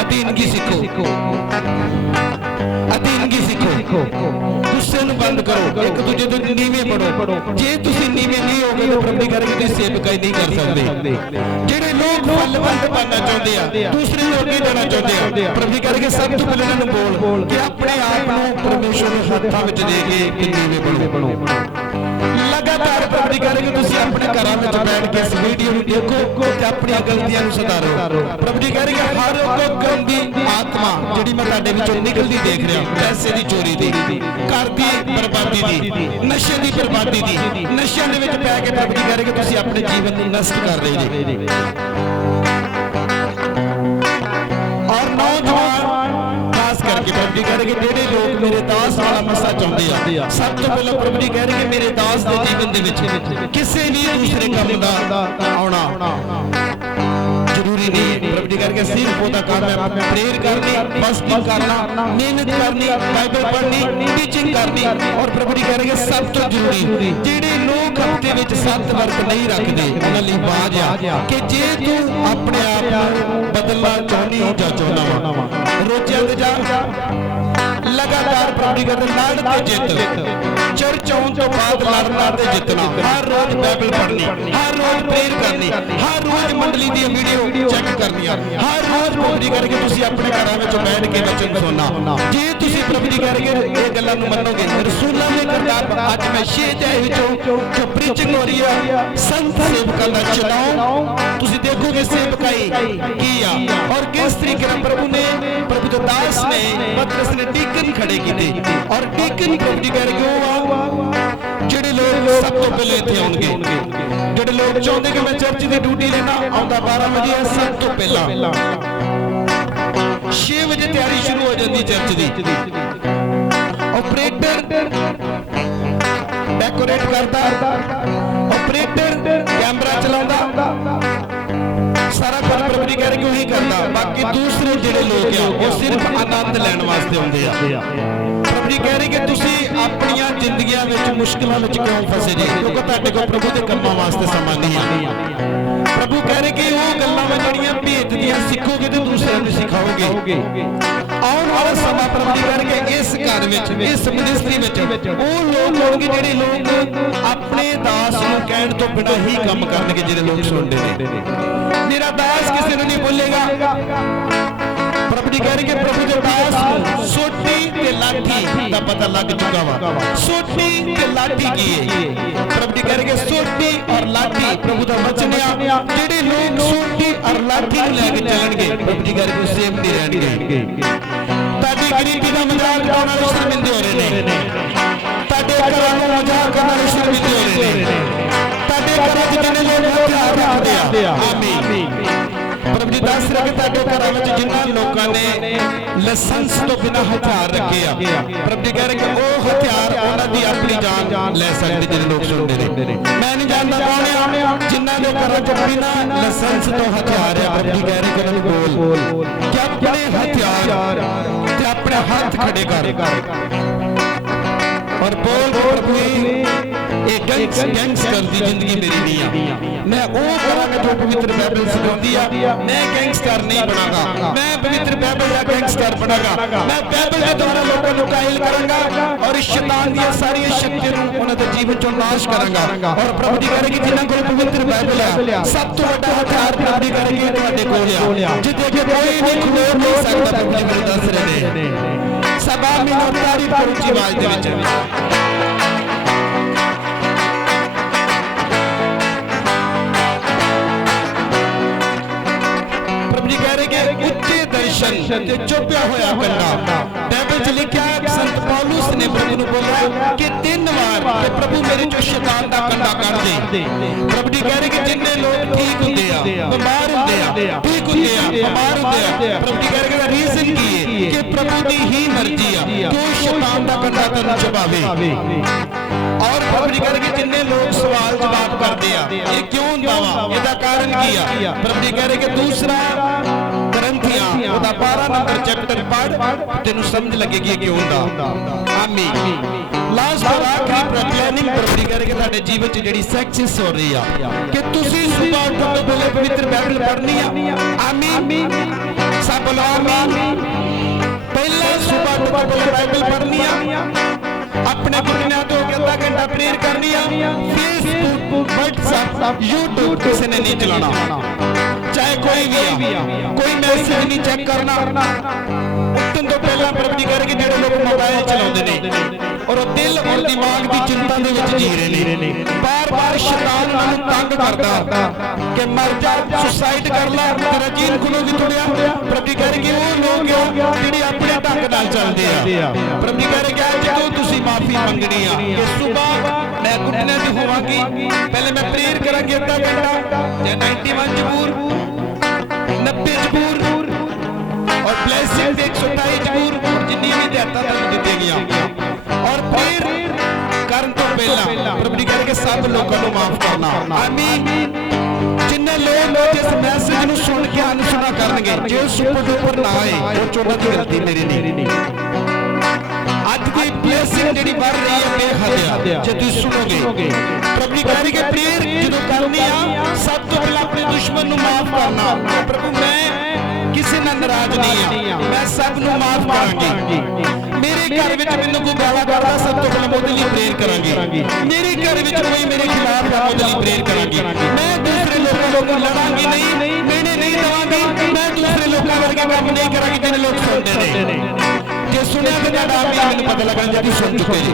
अधीनगी सीखो, अधीनगी सीखो, गुस्से नूं बंद करो, एक दूजे दे नीवे पढ़ो। जे तुसीं नीवे नहीं होगे तो प्रभु जी कह रहे कि तुसीं सेवकाई नहीं कर सकते। ਜਿਹੜੇ लोग फलवंत बनना चाहते हैं, दूसरे लोग नहीं जाना चाहते हैं, प्रभु जी कह रहे कि सब तो पहले उन्होंने बोल कि अपने आप नूं परमेश्वर के हत्थां विच दे के नीवे पढ़ो। लगातार प्रभु जी कह रहे कि तुसीं अपने घरां विच बैठ के इस वीडियो नूं देखो ते अपनी गलतियां नूं सुधारो। प्रभु जी कह रहे कि हर एक गंदी आत्मा जिहड़ी मैं तुहाडे विचों निकलदी देख रहा, पैसे दी चोरी दी, घर दी बर्बादी दी, नशे दी बर्बादी दी, नशिਆਂ ਦੇ ਵਿੱਚ ਪੈ ਕੇ प्रभु जी कह रहे कि तुसीं अपने जीवन नूं नष्ट कर रहे जी। और नौजवान खास करके प्रभु जी कह रहे कि ਜਿਹੜੇ लोग मेरे दास वाला मसा चाहते हैं, सब तो पहले प्रभु जी कह रहे कि मेरे दास के जीवन दे विच किसी भी दूसरे काम दा आउणा जरूरी नहीं। प्रभु जी करके सिर्फ ओदा काम है प्रेयर करनी, फास्टिंग करना, मेहनत करनी, बाइबल पढ़नी, टीचिंग करनी। और प्रभु जी कह रहे कि सब तो जरूरी ਜਿਹੜੇ लोग हफ्ते विच 7 वर्क नहीं रखते उन्हां लई आवाज़ आ कि जे तू अपने आप नूं बदलना चाहनी जां चाहना वा रोज़ियां ते जा लगातार प्रभु जी कहते लड़ ते जित, चर्च आउण तो बाद लड़ना ते जितना, हर रोज बाइबल पढ़नी, हर रोज प्रेयर करनी, हर रोज मंडली दी वीडियो चेक करनी, हर रोज प्रभु जी करके तुसीं अपने घरां विच बैठ के वचन सुनना। जे तुसीं प्रभु जी करके ये गल्लां नूं मनोगे रसूलां दे किताब अज मैं 6 अध्याय विचों जो प्रीचिंग हो रही है संत सेवकां दा चुनाव तुसीं देखोगे सेवकाई की आ और किस तरीके नाल प्रभु दे दास ने पतरस ने डीकन खड़े कीते। और डीकन प्रभु जी कह रहे कि ਜਿਹੜੇ ਲੋਕ ਸਭ ਤੋਂ ਪਹਿਲੇ ਇੱਥੇ ਆਉਣਗੇ, ਜਿਹੜੇ ਲੋਕ ਚਾਹੁੰਦੇ ਕਿ ਮੈਂ ਚਰਚ ਦੀ ਡਿਊਟੀ ਲੈਣਾ ਆਉਂਦਾ 12 ਵਜੇ ਸਭ ਤੋਂ ਪਹਿਲਾਂ 6 ਵਜੇ ਤਿਆਰੀ ਸ਼ੁਰੂ ਹੋ ਜਾਂਦੀ ਚਰਚ ਦੀ। ਆਪਰੇਟਰ ਡੈਕੋਰੇਟ ਕਰਦਾ, ਆਪਰੇਟਰ ਕੈਮਰਾ ਚਲਾਉਂਦਾ, ਜਿਹੜੇ ਲੋਕ ਆ ਉਹ ਸਿਰਫ ਆਨੰਦ ਲੈਣ ਵਾਸਤੇ ਆਉਂਦੇ ਆ। ਪ੍ਰਭੂ ਜੀ ਕਹਿ ਰਹੇ ਕਿ ਤੁਸੀਂ ਆਪਣੀਆਂ ਜ਼ਿੰਦਗੀਆਂ ਵਿੱਚ ਮੁਸ਼ਕਲਾਂ ਵਿੱਚ ਕਿਉਂ ਫਸੇ ਜੀ, ਕਿਉਂਕਿ ਤੁਹਾਡੇ ਕੋਲ ਪ੍ਰਭੂ ਦੇ ਕੰਮਾਂ ਵਾਸਤੇ ਸਮਾਂ ਨਹੀਂ ਆ। ਪ੍ਰਭੂ ਕਹਿ ਰਹੇ ਕਿ ਉਹ ਗੱਲਾਂ ਵਾ ਜਿਹੜੀਆਂ ਭੇਤ ਦੀਆਂ ਸਿੱਖੋਗੇ ਤੇ ਦੂਸਰਿਆਂ ਨੂੰ ਸਿਖਾਓਗੇ। ਆਉਣ ਵਾਲਾ ਸਮਾਂ ਪ੍ਰਭੂ ਜੀ ਕਹਿ ਰਹੇ ਕਿ ਇਸ ਘਰ ਵਿੱਚ, ਇਸ ਮਿਨਿਸਟਰੀ ਵਿੱਚ ਉਹ ਲੋਕ ਹੋਣਗੇ ਜਿਹੜੇ ਲੋਕ ਆਪਣੇ ਦਾਸ ਨੂੰ ਕਹਿਣ ਤੋਂ ਬਿਨਾਂ ਹੀ ਕੰਮ ਕਰਨਗੇ। ਜਿਹੜੇ ਲੋਕ ਸੁਣਦੇ ਨੇ ਮੇਰਾ ਦਾਸ ਕਿਸੇ ਨੂੰ ਨਹੀਂ ਬੋਲੇਗਾ। ਪ੍ਰਭੂ ਜੀ ਕਹਿ ਰਹੇ ਕਿ ਪ੍ਰਭੂ ਦੇ ਦਾਸ ਨੂੰ ਸੋਟੀ ਤੇ ਲਾਠੀ ਦਾ ਪਤਾ ਲੱਗ ਚੁੱਕਾ ਵਾ। ਸੋਟੀ ਤੇ ਲਾਠੀ ਕੀ ਹੈ? ਪ੍ਰਭੂ ਜੀ ਕਹਿ ਰਹੇ ਕਿ ਸੋਟੀ ਔਰ ਲਾਠੀ ਪ੍ਰਭੂ ਦਾ ਵਚਨ ਆ। ਜਿਹੜੇ ਲੋਕ ਸੋਟੀ ਔਰ ਲਾਠੀ ਨੂੰ ਲੈ ਕੇ ਚੱਲਣਗੇ ਪ੍ਰਭੂ ਜੀ ਕਹਿ ਰਹੇ ਕਿ ਸੇਫ ਨਹੀਂ ਰਹਿਣਗੇ। ਤੁਹਾਡੀ ਗਰੀਬੀ ਦਾ ਮਜ਼ਾਕ ਉਡਾਉਣ ਵਾਲੇ ਸ਼ਰਮਿੰਦੇ ਹੋ ਰਹੇ ਨੇ। ਤੁਹਾਡੇ ਘਰਾਂ ਨੂੰ ਮਜ਼ਾਕ ਕਰਨ ਵਾਲੇ ਸ਼ਰਮਿੰਦੇ ਹੋ ਰਹੇ ਨੇ। ਤੁਹਾਡੇ ਘਰਾਂ 'ਚ ਜਿੰਨੇ ਲੋਕ ਹਥਿਆਰ ਰੱਖਦੇ ਆ, ਆਮੀਨ। ਪ੍ਰਭੂ ਜੀ ਦੱਸ ਰਹੇ ਕਿ ਤੁਹਾਡੇ ਘਰਾਂ ਵਿੱਚ ਜਿਨ੍ਹਾਂ ਲੋਕਾਂ ਨੇ ਲਾਇਸੈਂਸ ਤੋਂ ਬਿਨਾਂ ਹਥਿਆਰ ਰੱਖੇ ਆ, ਪ੍ਰਭੂ ਜੀ ਕਹਿ ਰਹੇ ਕਿ ਉਹ ਹਥਿਆਰ ਉਹਨਾਂ ਦੀ ਆਪਣੀ ਜਾਨ ਲੈ ਸਕਦੇ। ਜਿਹੜੇ ਲੋਕ ਸੁਣਦੇ ਨੇ ਮੈਂ ਨਹੀਂ ਜਾਣਦਾ ਕੌਣ ਆ ਜਿਨ੍ਹਾਂ ਦੇ ਘਰਾਂ 'ਚ ਬਿਨਾਂ ਲਾਇਸੈਂਸ ਤੋਂ ਹਥਿਆਰ ਆ। ਪ੍ਰਭੂ ਜੀ ਕਹਿ ਰਹੇ ਕਿ ਉਹਨਾਂ ਨੂੰ ਬੋਲ ਕਿ ਆਪਣੇ ਹਥਿਆਰ ਤੇ ਆਪਣੇ ਹੱਥ ਖੜੇ ਕਰ और बोल प्रभु ये गैंगस्टर दी जिंदगी मेरी नहीं आ। मैं वो करांगा जो पवित्र बाइबल सिखाती है। मैं गैंगस्टर नहीं बनागा, मैं पवित्र बाइबल का गैंगस्टर बनागा। मैं बाइबल के द्वारा लोगों को कायल करांगा और इस शैतान दी सारी शक्तियां उन्हां दे जीवन चों नाश करांगा। और प्रभु जी कह रहे कि जिन्हां कोल पवित्र बाइबल है सब तो बड़ा हथियार प्रभु जी कह रहे कि तुहाडे कोल आ, जिथे कि कोई नहीं खलो नहीं सकदा। प्रभु जी मेरे दस रहे ने सभा में तारीफ करो जी आवाज दे विच। ते चुपिया होया कंडा बाइबल च लिखा संत पौलुस ने प्रभु ਨੂੰ बोला कि 3 बार कि प्रभु मेरे जो शैतान दा कंडा कर दे। प्रभु जी कह रहे कि जिन्ने लोग ठीक होंदे आ, बीमार होंदे आ, ठीक होंदे आ, बीमार होंदे आ, प्रभु जी कह रहे कि रीजन की है कि प्रभु दी ही मर्जी आ कि शैतान दा कंडा तैनूं चबावे। और प्रभु जी कह रहे कि जिन्ने लोग सवाल जवाब करदे आ ये क्यों हुंदा वा, ਇਹਦਾ ਕਾਰਨ ਕੀ ਆ? प्रभु जी कह रहे कि दूसरा ग्रंथियां ਉਹਦਾ 12 नंबर चैप्टर पढ़ तेनू समझ लगेगी क्यों ਹੁੰਦਾ। आमीन। लास्ट और आखिरी प्लानिंग प्रभु जी कह रहे कि ਤੁਹਾਡੇ ਜੀਵਨ 'ਚ ਜਿਹੜੀ सक्सेस हो रही ਆ कि ਤੁਸੀਂ सुबह उठਣ ਤੋਂ ਪਹਿਲੇ ਪਵਿੱਤਰ ਬਾਈਬਲ ਪੜ੍ਹਨੀ ਆ। आमीन। सब बोलो आमीन। पहले सुबह उठਣ ਤੋਂ ਪਹਿਲੇ ਬਾਈਬਲ ਪੜ੍ਹਨੀ ਆ। अपने घुटनों तो अद्धा घंटा प्रेयर करनी है। फेसबुक, व्हाट्सएप, यूट्यूब किसी ने नहीं चलाना, चाहे कोई भी कोई मैसेज नहीं चेक करना। उठन तो पहला प्रभु जी कह रहे कि जेडे लोग मोबाइल चलाते हैं और दिल और दिमाग की चिंता दे विच जी रहे ने, बार बार शैतान उन्हें तंग करता कि मर जा, सुसाइड कर ला, तेरा जीन खुलो भी तुड़िया। प्रभु जी कह रहे कि वो लोग जिहड़े अपने ढंग नाल चलदे आ। प्रभु जी कह रहे कि जदों तुसीं माफी मंगनी आ कि सुबह मैं घुटने ते होवांगी, पहले मैं प्रेयर करांगी अद्धा घंटा, या 91 जबूर, 90 जबूर और ब्लेसिंग 128 जबूर जिन्नी भी देता तक दी गई। और फिर करन तो पहला प्रभु जी कह रहे कि सब लोगों को माफ करना। आमीन। जिन्ने लोग जिस मैसेज नूं सुन के अनसुना करनगे, जे सुपर डुपर ना आए वो चोड़ा दी गलती मेरी नहीं। आज की ब्लेसिंग जेडी बढ़ रही है बेहद जे तुम सुनोगे। प्रभु जी कह रहे कि प्रेयर जो करनी आ सब तो पहले अपने दुश्मन नूं माफ करना। प्रभु मैं किसी नाल नाराज नहीं आ, मैं सब नूं माफ करांगी। मेरे घर विच मैनूं कोई गाला करदा सब तो पहले ओहदे लई प्रेयर करांगी। मेरे घर विच कोई मेरे खिलाफ है ओहदे लई प्रेयर करांगी। मैं दूसरे लोगों को लड़ांगी नहीं, मैंने नहीं दवांगी। मैं दूसरे लोगों वर्गे काम नहीं करांगी जिन्हें लोग सुनते ने। जे सुनिया तो ज्यादा आमीन मैनूं पता लगा जी सुन चुके जी,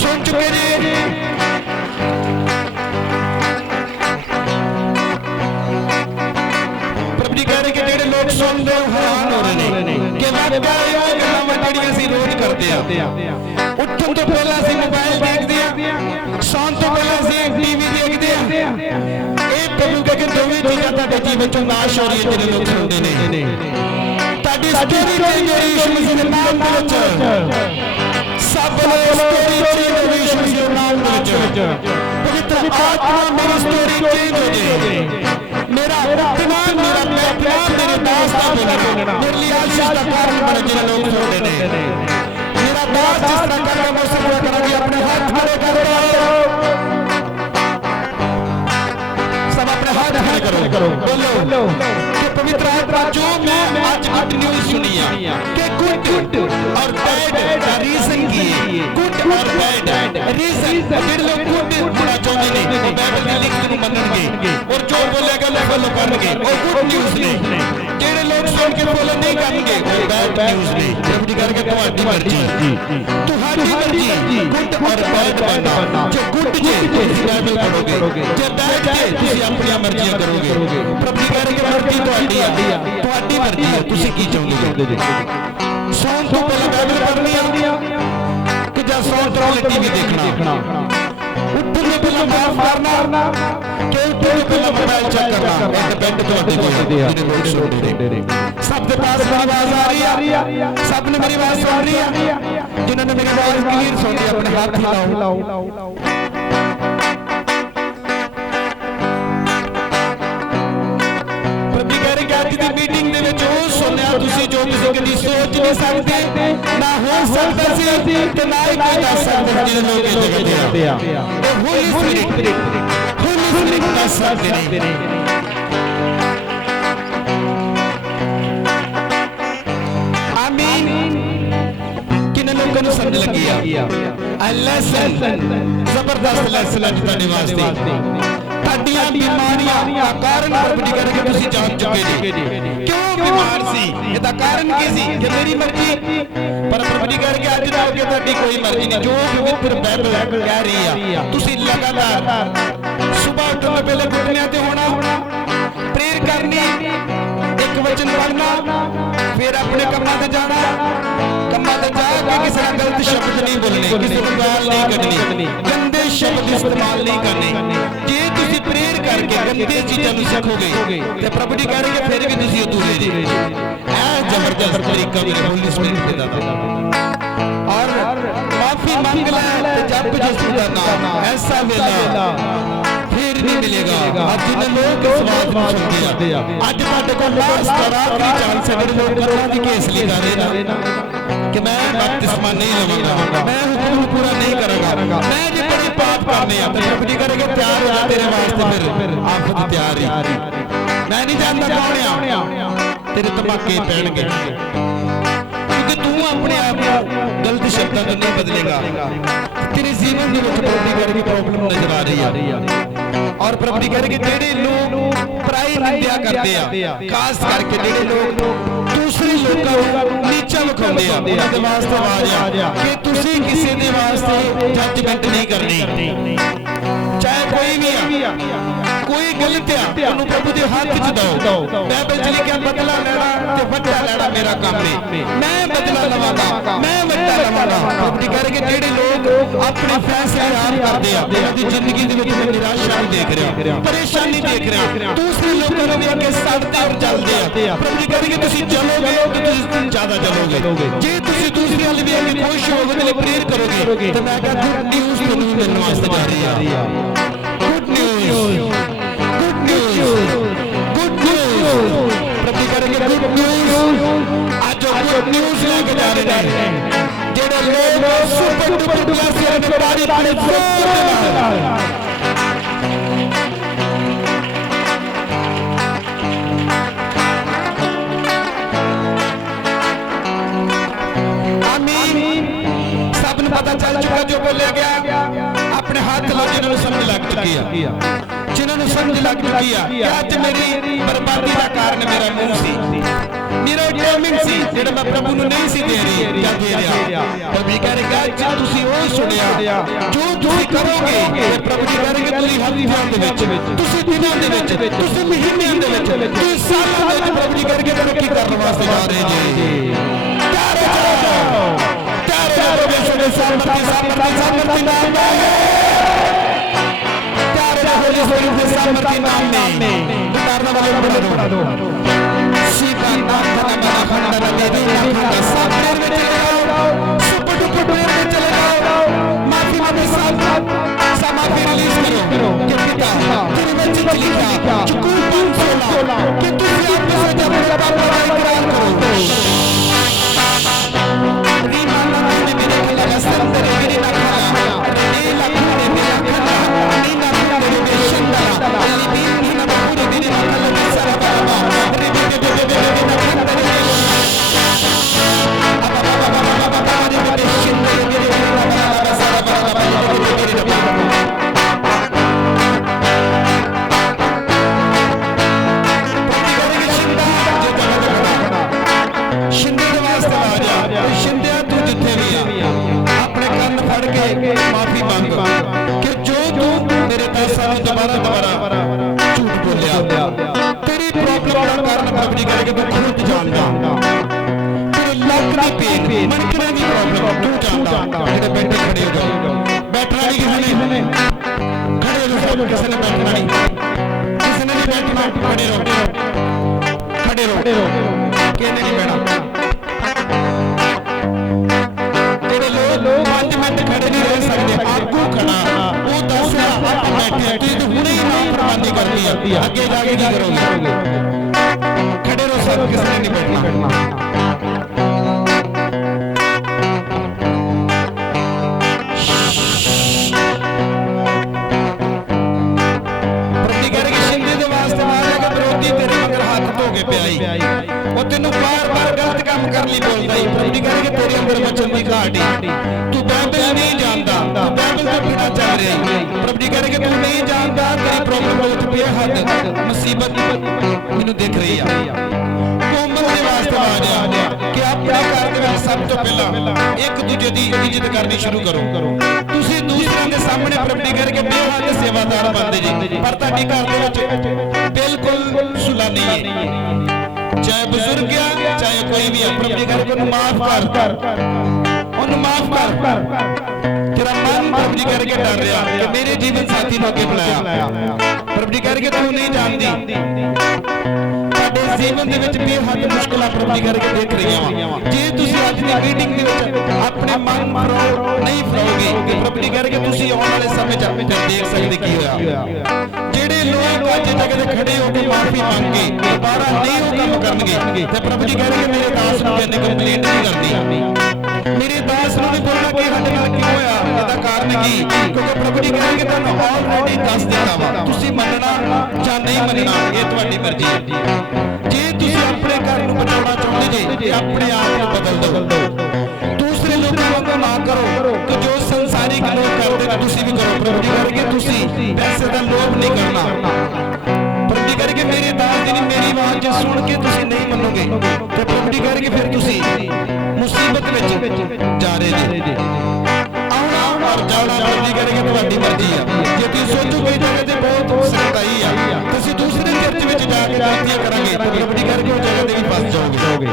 सुन चुके जी। प्रभु जी कह रहे कि जेडे लोग सुनते हो हैरान हो रहे हैं कि गल्लां असीं रोज करते आ। उठण तो पहला असीं मोबाइल देखदे आ, सौण तो पहला असीं टीवी देखदे आ। ये प्रभु कह के दोवें चीज़ां तुहाडे जीवन चों नाश हो रही है जिहड़े लोग सुनदे ने। ताड़ी स्टोरी चेंज हो रही यीशु मसीह दे नाम दे विच। सब लोग स्टोरी चेंज हो रही यीशु मसीह दे नाम दे विच। पवित्र आत्मा मेरी स्टोरी चेंज हो जाए। मेरा उठना, मेरा बैठना, मेरे दास दा आशीष का कारण बने जिन्हें लोग सुनते हैं। मेरा दास जिस तरह कर रहा है वो सब करेंगे, अपने हाथ खड़े करो, सब अपने हाथ खड़े करो, बोलो कि पवित्र आत्मा जो मैं आज गुड न्यूज सुनी है कि गुड और बैड का रीजन की है, गुड और बैड रीजन जेडे लोग गुड होना चाहते हैं वो बाइबल की लिखत ਨੂੰ ਮੰਨਣਗੇ और जो बोलेगा वो फॉलो करेंगे और गुड न्यूज ने जेडे लोग सुन के फॉलो नहीं करेंगे वो बैड न्यूज ने। प्रभु जी करके तुम्हारी मर्जी गुड और बैड बनना, जो गुड जे तुसी बाइबल पढ़ोगे, जे बैड जे तुसी अपनी मर्जियां करोगे। प्रभु जी करके मर्जी ਤੁਹਾਡੀ ਮਰਜ਼ੀ ਹੈ, ਤੁਸੀਂ ਕੀ ਚਾਹੁੰਦੇ ਜੀ। ਸੌਣ ਤੋਂ ਪਹਿਲਾਂ ਬਾਈਬਲ ਪੜ੍ਹਨੀ ਆ ਕਿ ਜਾਂ ਸੌਣ ਤੋਂ ਪਹਿਲਾਂ ਟੀਵੀ ਦੇਖਣਾ, ਉੱਠਣ ਤੋਂ ਪਹਿਲਾਂ ਮਾਰ ਮਾਰਨਾ ਕਿ ਉੱਠਣ ਤੋਂ ਪਹਿਲਾਂ ਮੋਬਾਈਲ ਚੈੱਕ ਕਰਨਾ, ਇਹ ਡਿਪੈਂਡ ਤੁਹਾਡੇ ਤੇ ਆ ਜਿਹੜੇ ਲੋਕ ਸੁਣਦੇ ਨੇ। ਸਭ ਦੇ ਪਾਸ ਮੇਰੀ ਆਵਾਜ਼ ਆ ਰਹੀ ਆ, ਸਭ ਨੇ ਮੇਰੀ ਆਵਾਜ਼ ਸੁਣ ਰਹੀ ਆ, ਜਿਨ੍ਹਾਂ ਨੇ ਮੇਰੀ ਆਵਾਜ਼ ਕਲੀਅਰ ਸੁਣੀ ਆਪਣੇ ਹੱਥ ਹਿਲਾਓ। मीटिंग दे विच ओ सुनिया तुसी जो किसी कदी सोच नहीं सकते, ना हो सकता सी ते ना ही कोई दस सकदा जिन्हें लोग कहते आ ओ होली स्पिरिट दस सकदे ने। आमीन। किन्ने लोगों को समझ लगी आ लेसन, जबरदस्त लेसन अज तुहाडे वास्ते। ਤੁਹਾਡੀਆਂ ਬਿਮਾਰੀਆਂ ਦਾ ਕਾਰਨ ਪ੍ਰਭੂ ਜੀ ਕਰਕੇ ਤੁਸੀਂ ਜਾਣ ਚੁੱਕੇ ਜੀ। ਕਿਉਂ ਬਿਮਾਰ ਸੀ, ਇਹਦਾ ਕਾਰਨ ਕੀ ਸੀ ਕਿ ਮੇਰੀ ਮਰਜ਼ੀ, ਪਰ ਪ੍ਰਭੂ ਜੀ ਕਰਕੇ ਅੱਜ ਨਾ ਕਿ ਤੁਹਾਡੀ ਕੋਈ ਮਰਜ਼ੀ ਨਹੀਂ। ਜੋ ਪਵਿੱਤਰ ਬਾਈਬਲ ਕਹਿ ਰਹੀ ਆ ਤੁਸੀਂ ਲਗਾਤਾਰ ਸਵੇਰ ਉੱਠਣ ਤੋਂ ਪਹਿਲੇ ਘੁਟਨਿਆਂ ਤੇ ਹੋਣਾ, ਪ੍ਰੇਅਰ ਕਰਨੀ, ਇੱਕ ਵਚਨ ਪੜ੍ਹਨਾ, ਫਿਰ ਆਪਣੇ ਕੰਮਾਂ ਤੇ ਜਾਣਾ, ਕੰਮਾਂ ਤੇ ਜਾ ਕੇ ਕਿਸੇ ਨਾਲ ਗਲਤ ਸ਼ਬਦ ਨਹੀਂ ਬੋਲਣੇ, ਕਿਸੇ ਨੂੰ ਗਾਲ ਨਹੀਂ ਕੱਢਣੀ, ਗੰਦੇ ਸ਼ਬਦ ਇਸਤੇਮਾਲ ਨਹੀਂ ਕਰਨੇ। ਜੇ ਤੁਸੀਂ ਪ੍ਰੇਅਰ ਕਰਕੇ ਗੰਦੇ ਚੀਜ਼ਾਂ ਨੂੰ ਸਿੱਖੋਗੇ ਤੇ ਪ੍ਰਭੂ ਜੀ ਕਹਿਣਗੇ ਫਿਰ ਵੀ ਤੁਸੀਂ ਅਧੂਰੇ ਜੀ। ਇਹ ਜ਼ਬਰਦਸਤ ਤਰੀਕਾ ਮੇਰੇ ਹੋਲੀ ਸਪਿਰਿਟ ਦਾ। ਔਰ ਮਾਫੀ ਮੰਗ ਲੈ ਤੇ ਜਪ ਯਿਸੂ ਦਾ ਨਾਮ, ਐਸਾ ਵੇਲਾ फिर नहीं मिलेगा। अब जिन्हें लोग इस बात को सुनते हैं, आज ਤੁਹਾਡੇ ਕੋਲ ਲਾਸਟ ਆਖਰੀ ਚਾਂਸ ਹੈ ਜਿਹੜੇ ਲੋਕ ਕਰਨਾ ਦੀ ਕੇਸ ਲਈ ਜਾ ਰਹੇ ਨਾ कि मैं बपतिस्मा नहीं लवांगा, मैं हुक्म पूरा नहीं करूंगा, मैं जे बड़े पाप करने आ प्रभु जी करेंगे तैयार हो जा तेरे वास्ते, फिर आप खुद तैयार ही। मैं नहीं जानता कौन आ तेरे धमाके पैणगे क्योंकि तू अपने आप को गलत शब्दों को नहीं बदलेगा। तेरे जीवन में प्रभु जी करेंगे प्रॉब्लम नजर आ रही है। और प्रभु जी करेंगे जेडे लोग पराई निंदा करते आ, खास करके जेडे लोग दूसरे लोगों को नीचा विखाते आ, उन्हां दे वास्ते आवाज आ कि तुसीं किसी दे वास्ते जजमेंट नहीं करनी, चाहे कोई भी आ, कोई गलत आ उन्हें प्रभु के हाथ च दो। बाइबल च लिखिया बदला लेना ते वड्डा लेना मेरा काम है, मैं बदला लवांगा, मैं वड्डा लवांगा। प्रभु जी कह रहे कि जेडे लोग अपने फैसले आप करते आ, उन्हां दी जिंदगी दे विच मैं निराशा नहीं देख रहा, परेशानी देख रहा, दूसरे लोगों ने अगे सड़ते और चलते आ। प्रभु जी कह रहे कि तुसीं चलोगे तो तुसीं ज्यादा चलोगे, जे तुसीं दूसरे वाले भी अगे खुश होगे ते प्रेयर करोगे तो मैं कहता गुड न्यूज़ तुहानूं मिलण वास्ते जा रही है। Good news, good news, good news. प्रभु जी करेंगे गुड न्यूज़, आज गुड न्यूज़ लेके जा रहे हैं जेडे लोग सुपर डुपर ब्लेसिंग दे तारीफ करे जोर दे नाल। पता चल चुका जो बोले गया, अपने हाथ लो जिन्होंने समझ लग चुकी है, जिन्होंने समझ लग चुकी है कि आज मेरी बर्बादी का कारण मेरा मुंह सी, मेरा टाइमिंग सी जेड़ा मैं प्रभु ਨੂੰ नहीं सी दे रही या दे रहा। प्रभु जी कह रहे कि ਤੁਸੀਂ ਉਹ ਸੁਣਿਆ ਜੋ ਤੁਸੀਂ ਕਰੋਗੇ ਤੇ ਪ੍ਰਭੂ ਜੀ ਕਹਿਣਗੇ ਤੁਸੀਂ ਹਫ਼ਤਿਆਂ ਦੇ ਵਿੱਚ, ਤੁਸੀਂ ਦਿਨਾਂ ਦੇ ਵਿੱਚ, ਤੁਸੀਂ ਮਹੀਨਿਆਂ ਦੇ ਵਿੱਚ, ਤੁਸੀਂ ਸਾਲਾਂ ਦੇ ਵਿੱਚ ਪ੍ਰਭੂ ਜੀ ਕਹਿਣਗੇ ਤਰੱਕੀ ਕਰਨ ਵਾਸਤੇ ਜਾ ਰਹੇ ਜੀ। ਤਿਆਰ ਹੋ ਜਾਓ, सामर्थ्य सामर्थ्य नाम में, प्यारे होली स्पिरिट के सामर्थ्य नाम में उतारने वाले पढ़ा दो सीधा नाम बना बना खंडा नदी खंडा सामने में चले जाओ, सुपर डुपर में चले जाओ, माफी माफी साथ समाफी रिलीज करो कि पिता तेरे में चिट्ठी लिखा चुकूल 516 कि तुझे अपने से जब मेरा बाप का इकरार करो तेरी प्रॉब्लम का कारण प्रभु जी करेगा तू खुद जानता, तेरे लक की पेन मनकने की प्रॉब्लम तू जानता। जेडे बैठे खड़े हो जाओ, बैठना नहीं किसी ने, खड़े हो जाओ, किसी ने बैठना नहीं, किसी ने नहीं बैठना, खड़े रहो, खड़े रहो, कहने नहीं बैठना। जेडे लोग 5 मिनट खड़े नहीं रह सकते, आगू खड़ा वो 10 आप बैठे तू तो हुणे ही नाफरमानी करती है, आगे जाके क्या करोगे? खड़े रहो सब, किसी ने नहीं बैठना। तेनू बार-बार गलत काम करने लई बोलदा ही, प्रभु जी कहे कि तेरे अंदर वचन दी घाट है, तू बाइबल नहीं जानदा, तू बाइबल तो बिना चल रहा है। प्रभु जी कहे कि तू नहीं जानदा, तेरी प्रॉब्लम बहुत बेहद मुसीबत मैनू दिख रही है। कोमल दे वास्ते आ जा कि अपने घर दे विच सब तो पहला एक दूजे दी इज्जत करनी शुरू करो। तुसीं दूसरिਆਂ ਦੇ सामने प्रभु जी कहे कि बेहद सेवादार बनदे जी, पर ਤੁਹਾਡੇ घर दे विच बिल्कुल सुला नहीं है। चाहे बुजुर्ग है चाहे कोई भी है, प्रभु जी कहे कि माफ कर, उन्हें माफ कर। तेरा मन प्रभु जी कहे कि डर रहा कि मेरे जीवन साथी ने अगे बुलाया, प्रभु जी कहे कि तू नहीं जानती तेरे जीवन दे विच बेहद मुश्किलां प्रभु जी कहे कि देख रही हैं। जे तुसीं अज दी मीटिंग दे विच अपने मन नहीं फराओगे, प्रभु जी कहे कि तुसीं आउण वाले समय च देख सकदे की होया। ਜਿਹੜੇ ਲੋਕ ਅੱਜ ਜਗ੍ਹਾ ਤੇ ਖੜੇ ਹੋ ਕੇ ਮਾਫੀ ਮੰਗ ਕੇ ਦੁਬਾਰਾ ਨਹੀਂ ਉਹ ਕੰਮ ਕਰਨਗੇ ਤੇ ਪ੍ਰਭੂ ਜੀ ਕਹਿੰਦੇ ਮੇਰੇ ਦਾਸ ਨੂੰ ਕਹਿੰਦੇ ਕੰਪਲੇਂਟ ਨਹੀਂ ਕਰਦੀ, ਮੇਰੇ ਦਾਸ ਨੂੰ ਨਹੀਂ ਬੋਲਣਾ ਕਿ ਸਾਡੇ ਨਾਲ ਕੀ ਹੋਇਆ, ਇਹਦਾ ਕਾਰਨ ਕੀ, ਕਿਉਂਕਿ ਪ੍ਰਭੂ ਜੀ ਕਹਿੰਦੇ ਤੁਹਾਨੂੰ ਆਲਰੇਡੀ ਦੱਸ ਦਿੱਤਾ ਵਾ, ਤੁਸੀਂ ਮੰਨਣਾ ਜਾਂ ਨਹੀਂ ਮੰਨਣਾ ਇਹ ਤੁਹਾਡੀ ਮਰਜ਼ੀ ਹੈ। ਜੇ ਤੁਸੀਂ ਆਪਣੇ ਘਰ ਨੂੰ ਬਚਾਉਣਾ ਚਾਹੁੰਦੇ ਜੇ ਤੇ ਆਪਣੇ ਆਪ ਨੂੰ ਬਦਲ ਦਿਓ, ਦੂਸਰੇ ਲੋਕਾਂ ਵਾਂਗ ਨਾ ਕਰੋ ਕਿ ਜੋ ਸੰਸਾਰਿਕ ਲੋਕ ਕਰਦੇ ਨੇ ਤੁਸੀਂ ਵੀ ਕਰੋ। ਪ੍ਰਭੂ ਜੀ ਕਰਕੇ ਤੁਸੀਂ ਪੈਸੇ ਦਾ ਲੋਭ नहीं करना, प्रभु जी कहे कि मेरे दास जी मेरी आवाज जे सुन के तुसी नहीं मनोगे तो प्रभु जी कहे कि फिर तुसी मुसीबत विच जा रहे जे। आउणा और जाना प्रभु जी कहे कि तुहाडी मर्जी है। जे तुसीं सोचो कोई जगह ते बहुत सख्ताई है, तुसीं दूसरे चर्च विच जाके बेनतियां करांगे तो प्रभु जी कहे कि उस जगह ते भी फस जाओगे।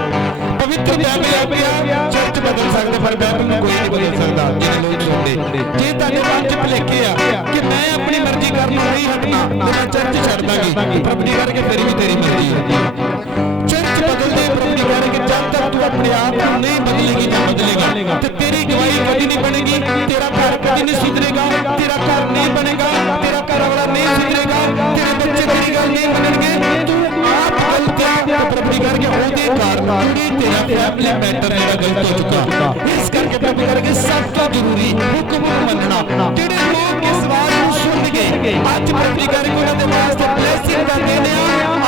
पवित्र बाइबल आखिया चर्च बदल सकदे पर बाइबल नूं कोई नहीं बदल सकदा। जिहड़े लोग सुनदे जे तुहाडे मन च भुलेखे आ कि मैं अपनी मर्जी करना नहीं हटना तो मैं चर्च छड़ दांगी, प्रभु जी करके फिर भी तेरी मर्जी है। चर्च बदल दे प्रभु जी करके, जब तक तू अपने आप को नहीं बदलेगी ना बदलेगा तो तेरी गवाही कभी नहीं बनेगी, तेरा घर कभी नहीं सुधरेगा, तेरा घर नहीं बनेगा, तेरा घर वाला नहीं सुधरेगा, तेरे बच्चे तेरी गल नहीं बनेंगे। तू आप गलत है तो प्रभु जी करके ओदे कारण तेरा फैमिली मैटर जेड़ा गलत हो चुका। इस करके प्रभु करके सब तो जरूरी हुक्म मनना। जेड़े लोग इस बात को सुन के आज प्रभु जी करके उन्हां दे वास्ते ब्लेसिंग दा दिन आ,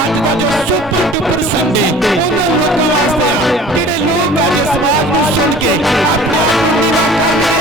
आज दा जो सुपर डुपर संडे उन्हां लोकां वास्ते जेड़े लोग आज इस बात को सुन के अपने आप को नीवा करके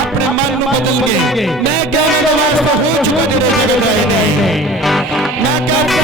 अपने मन को बदल गए। मैं कहने का वास्ता हो चुका जेड़े जगह रहे नहीं, मैं कहने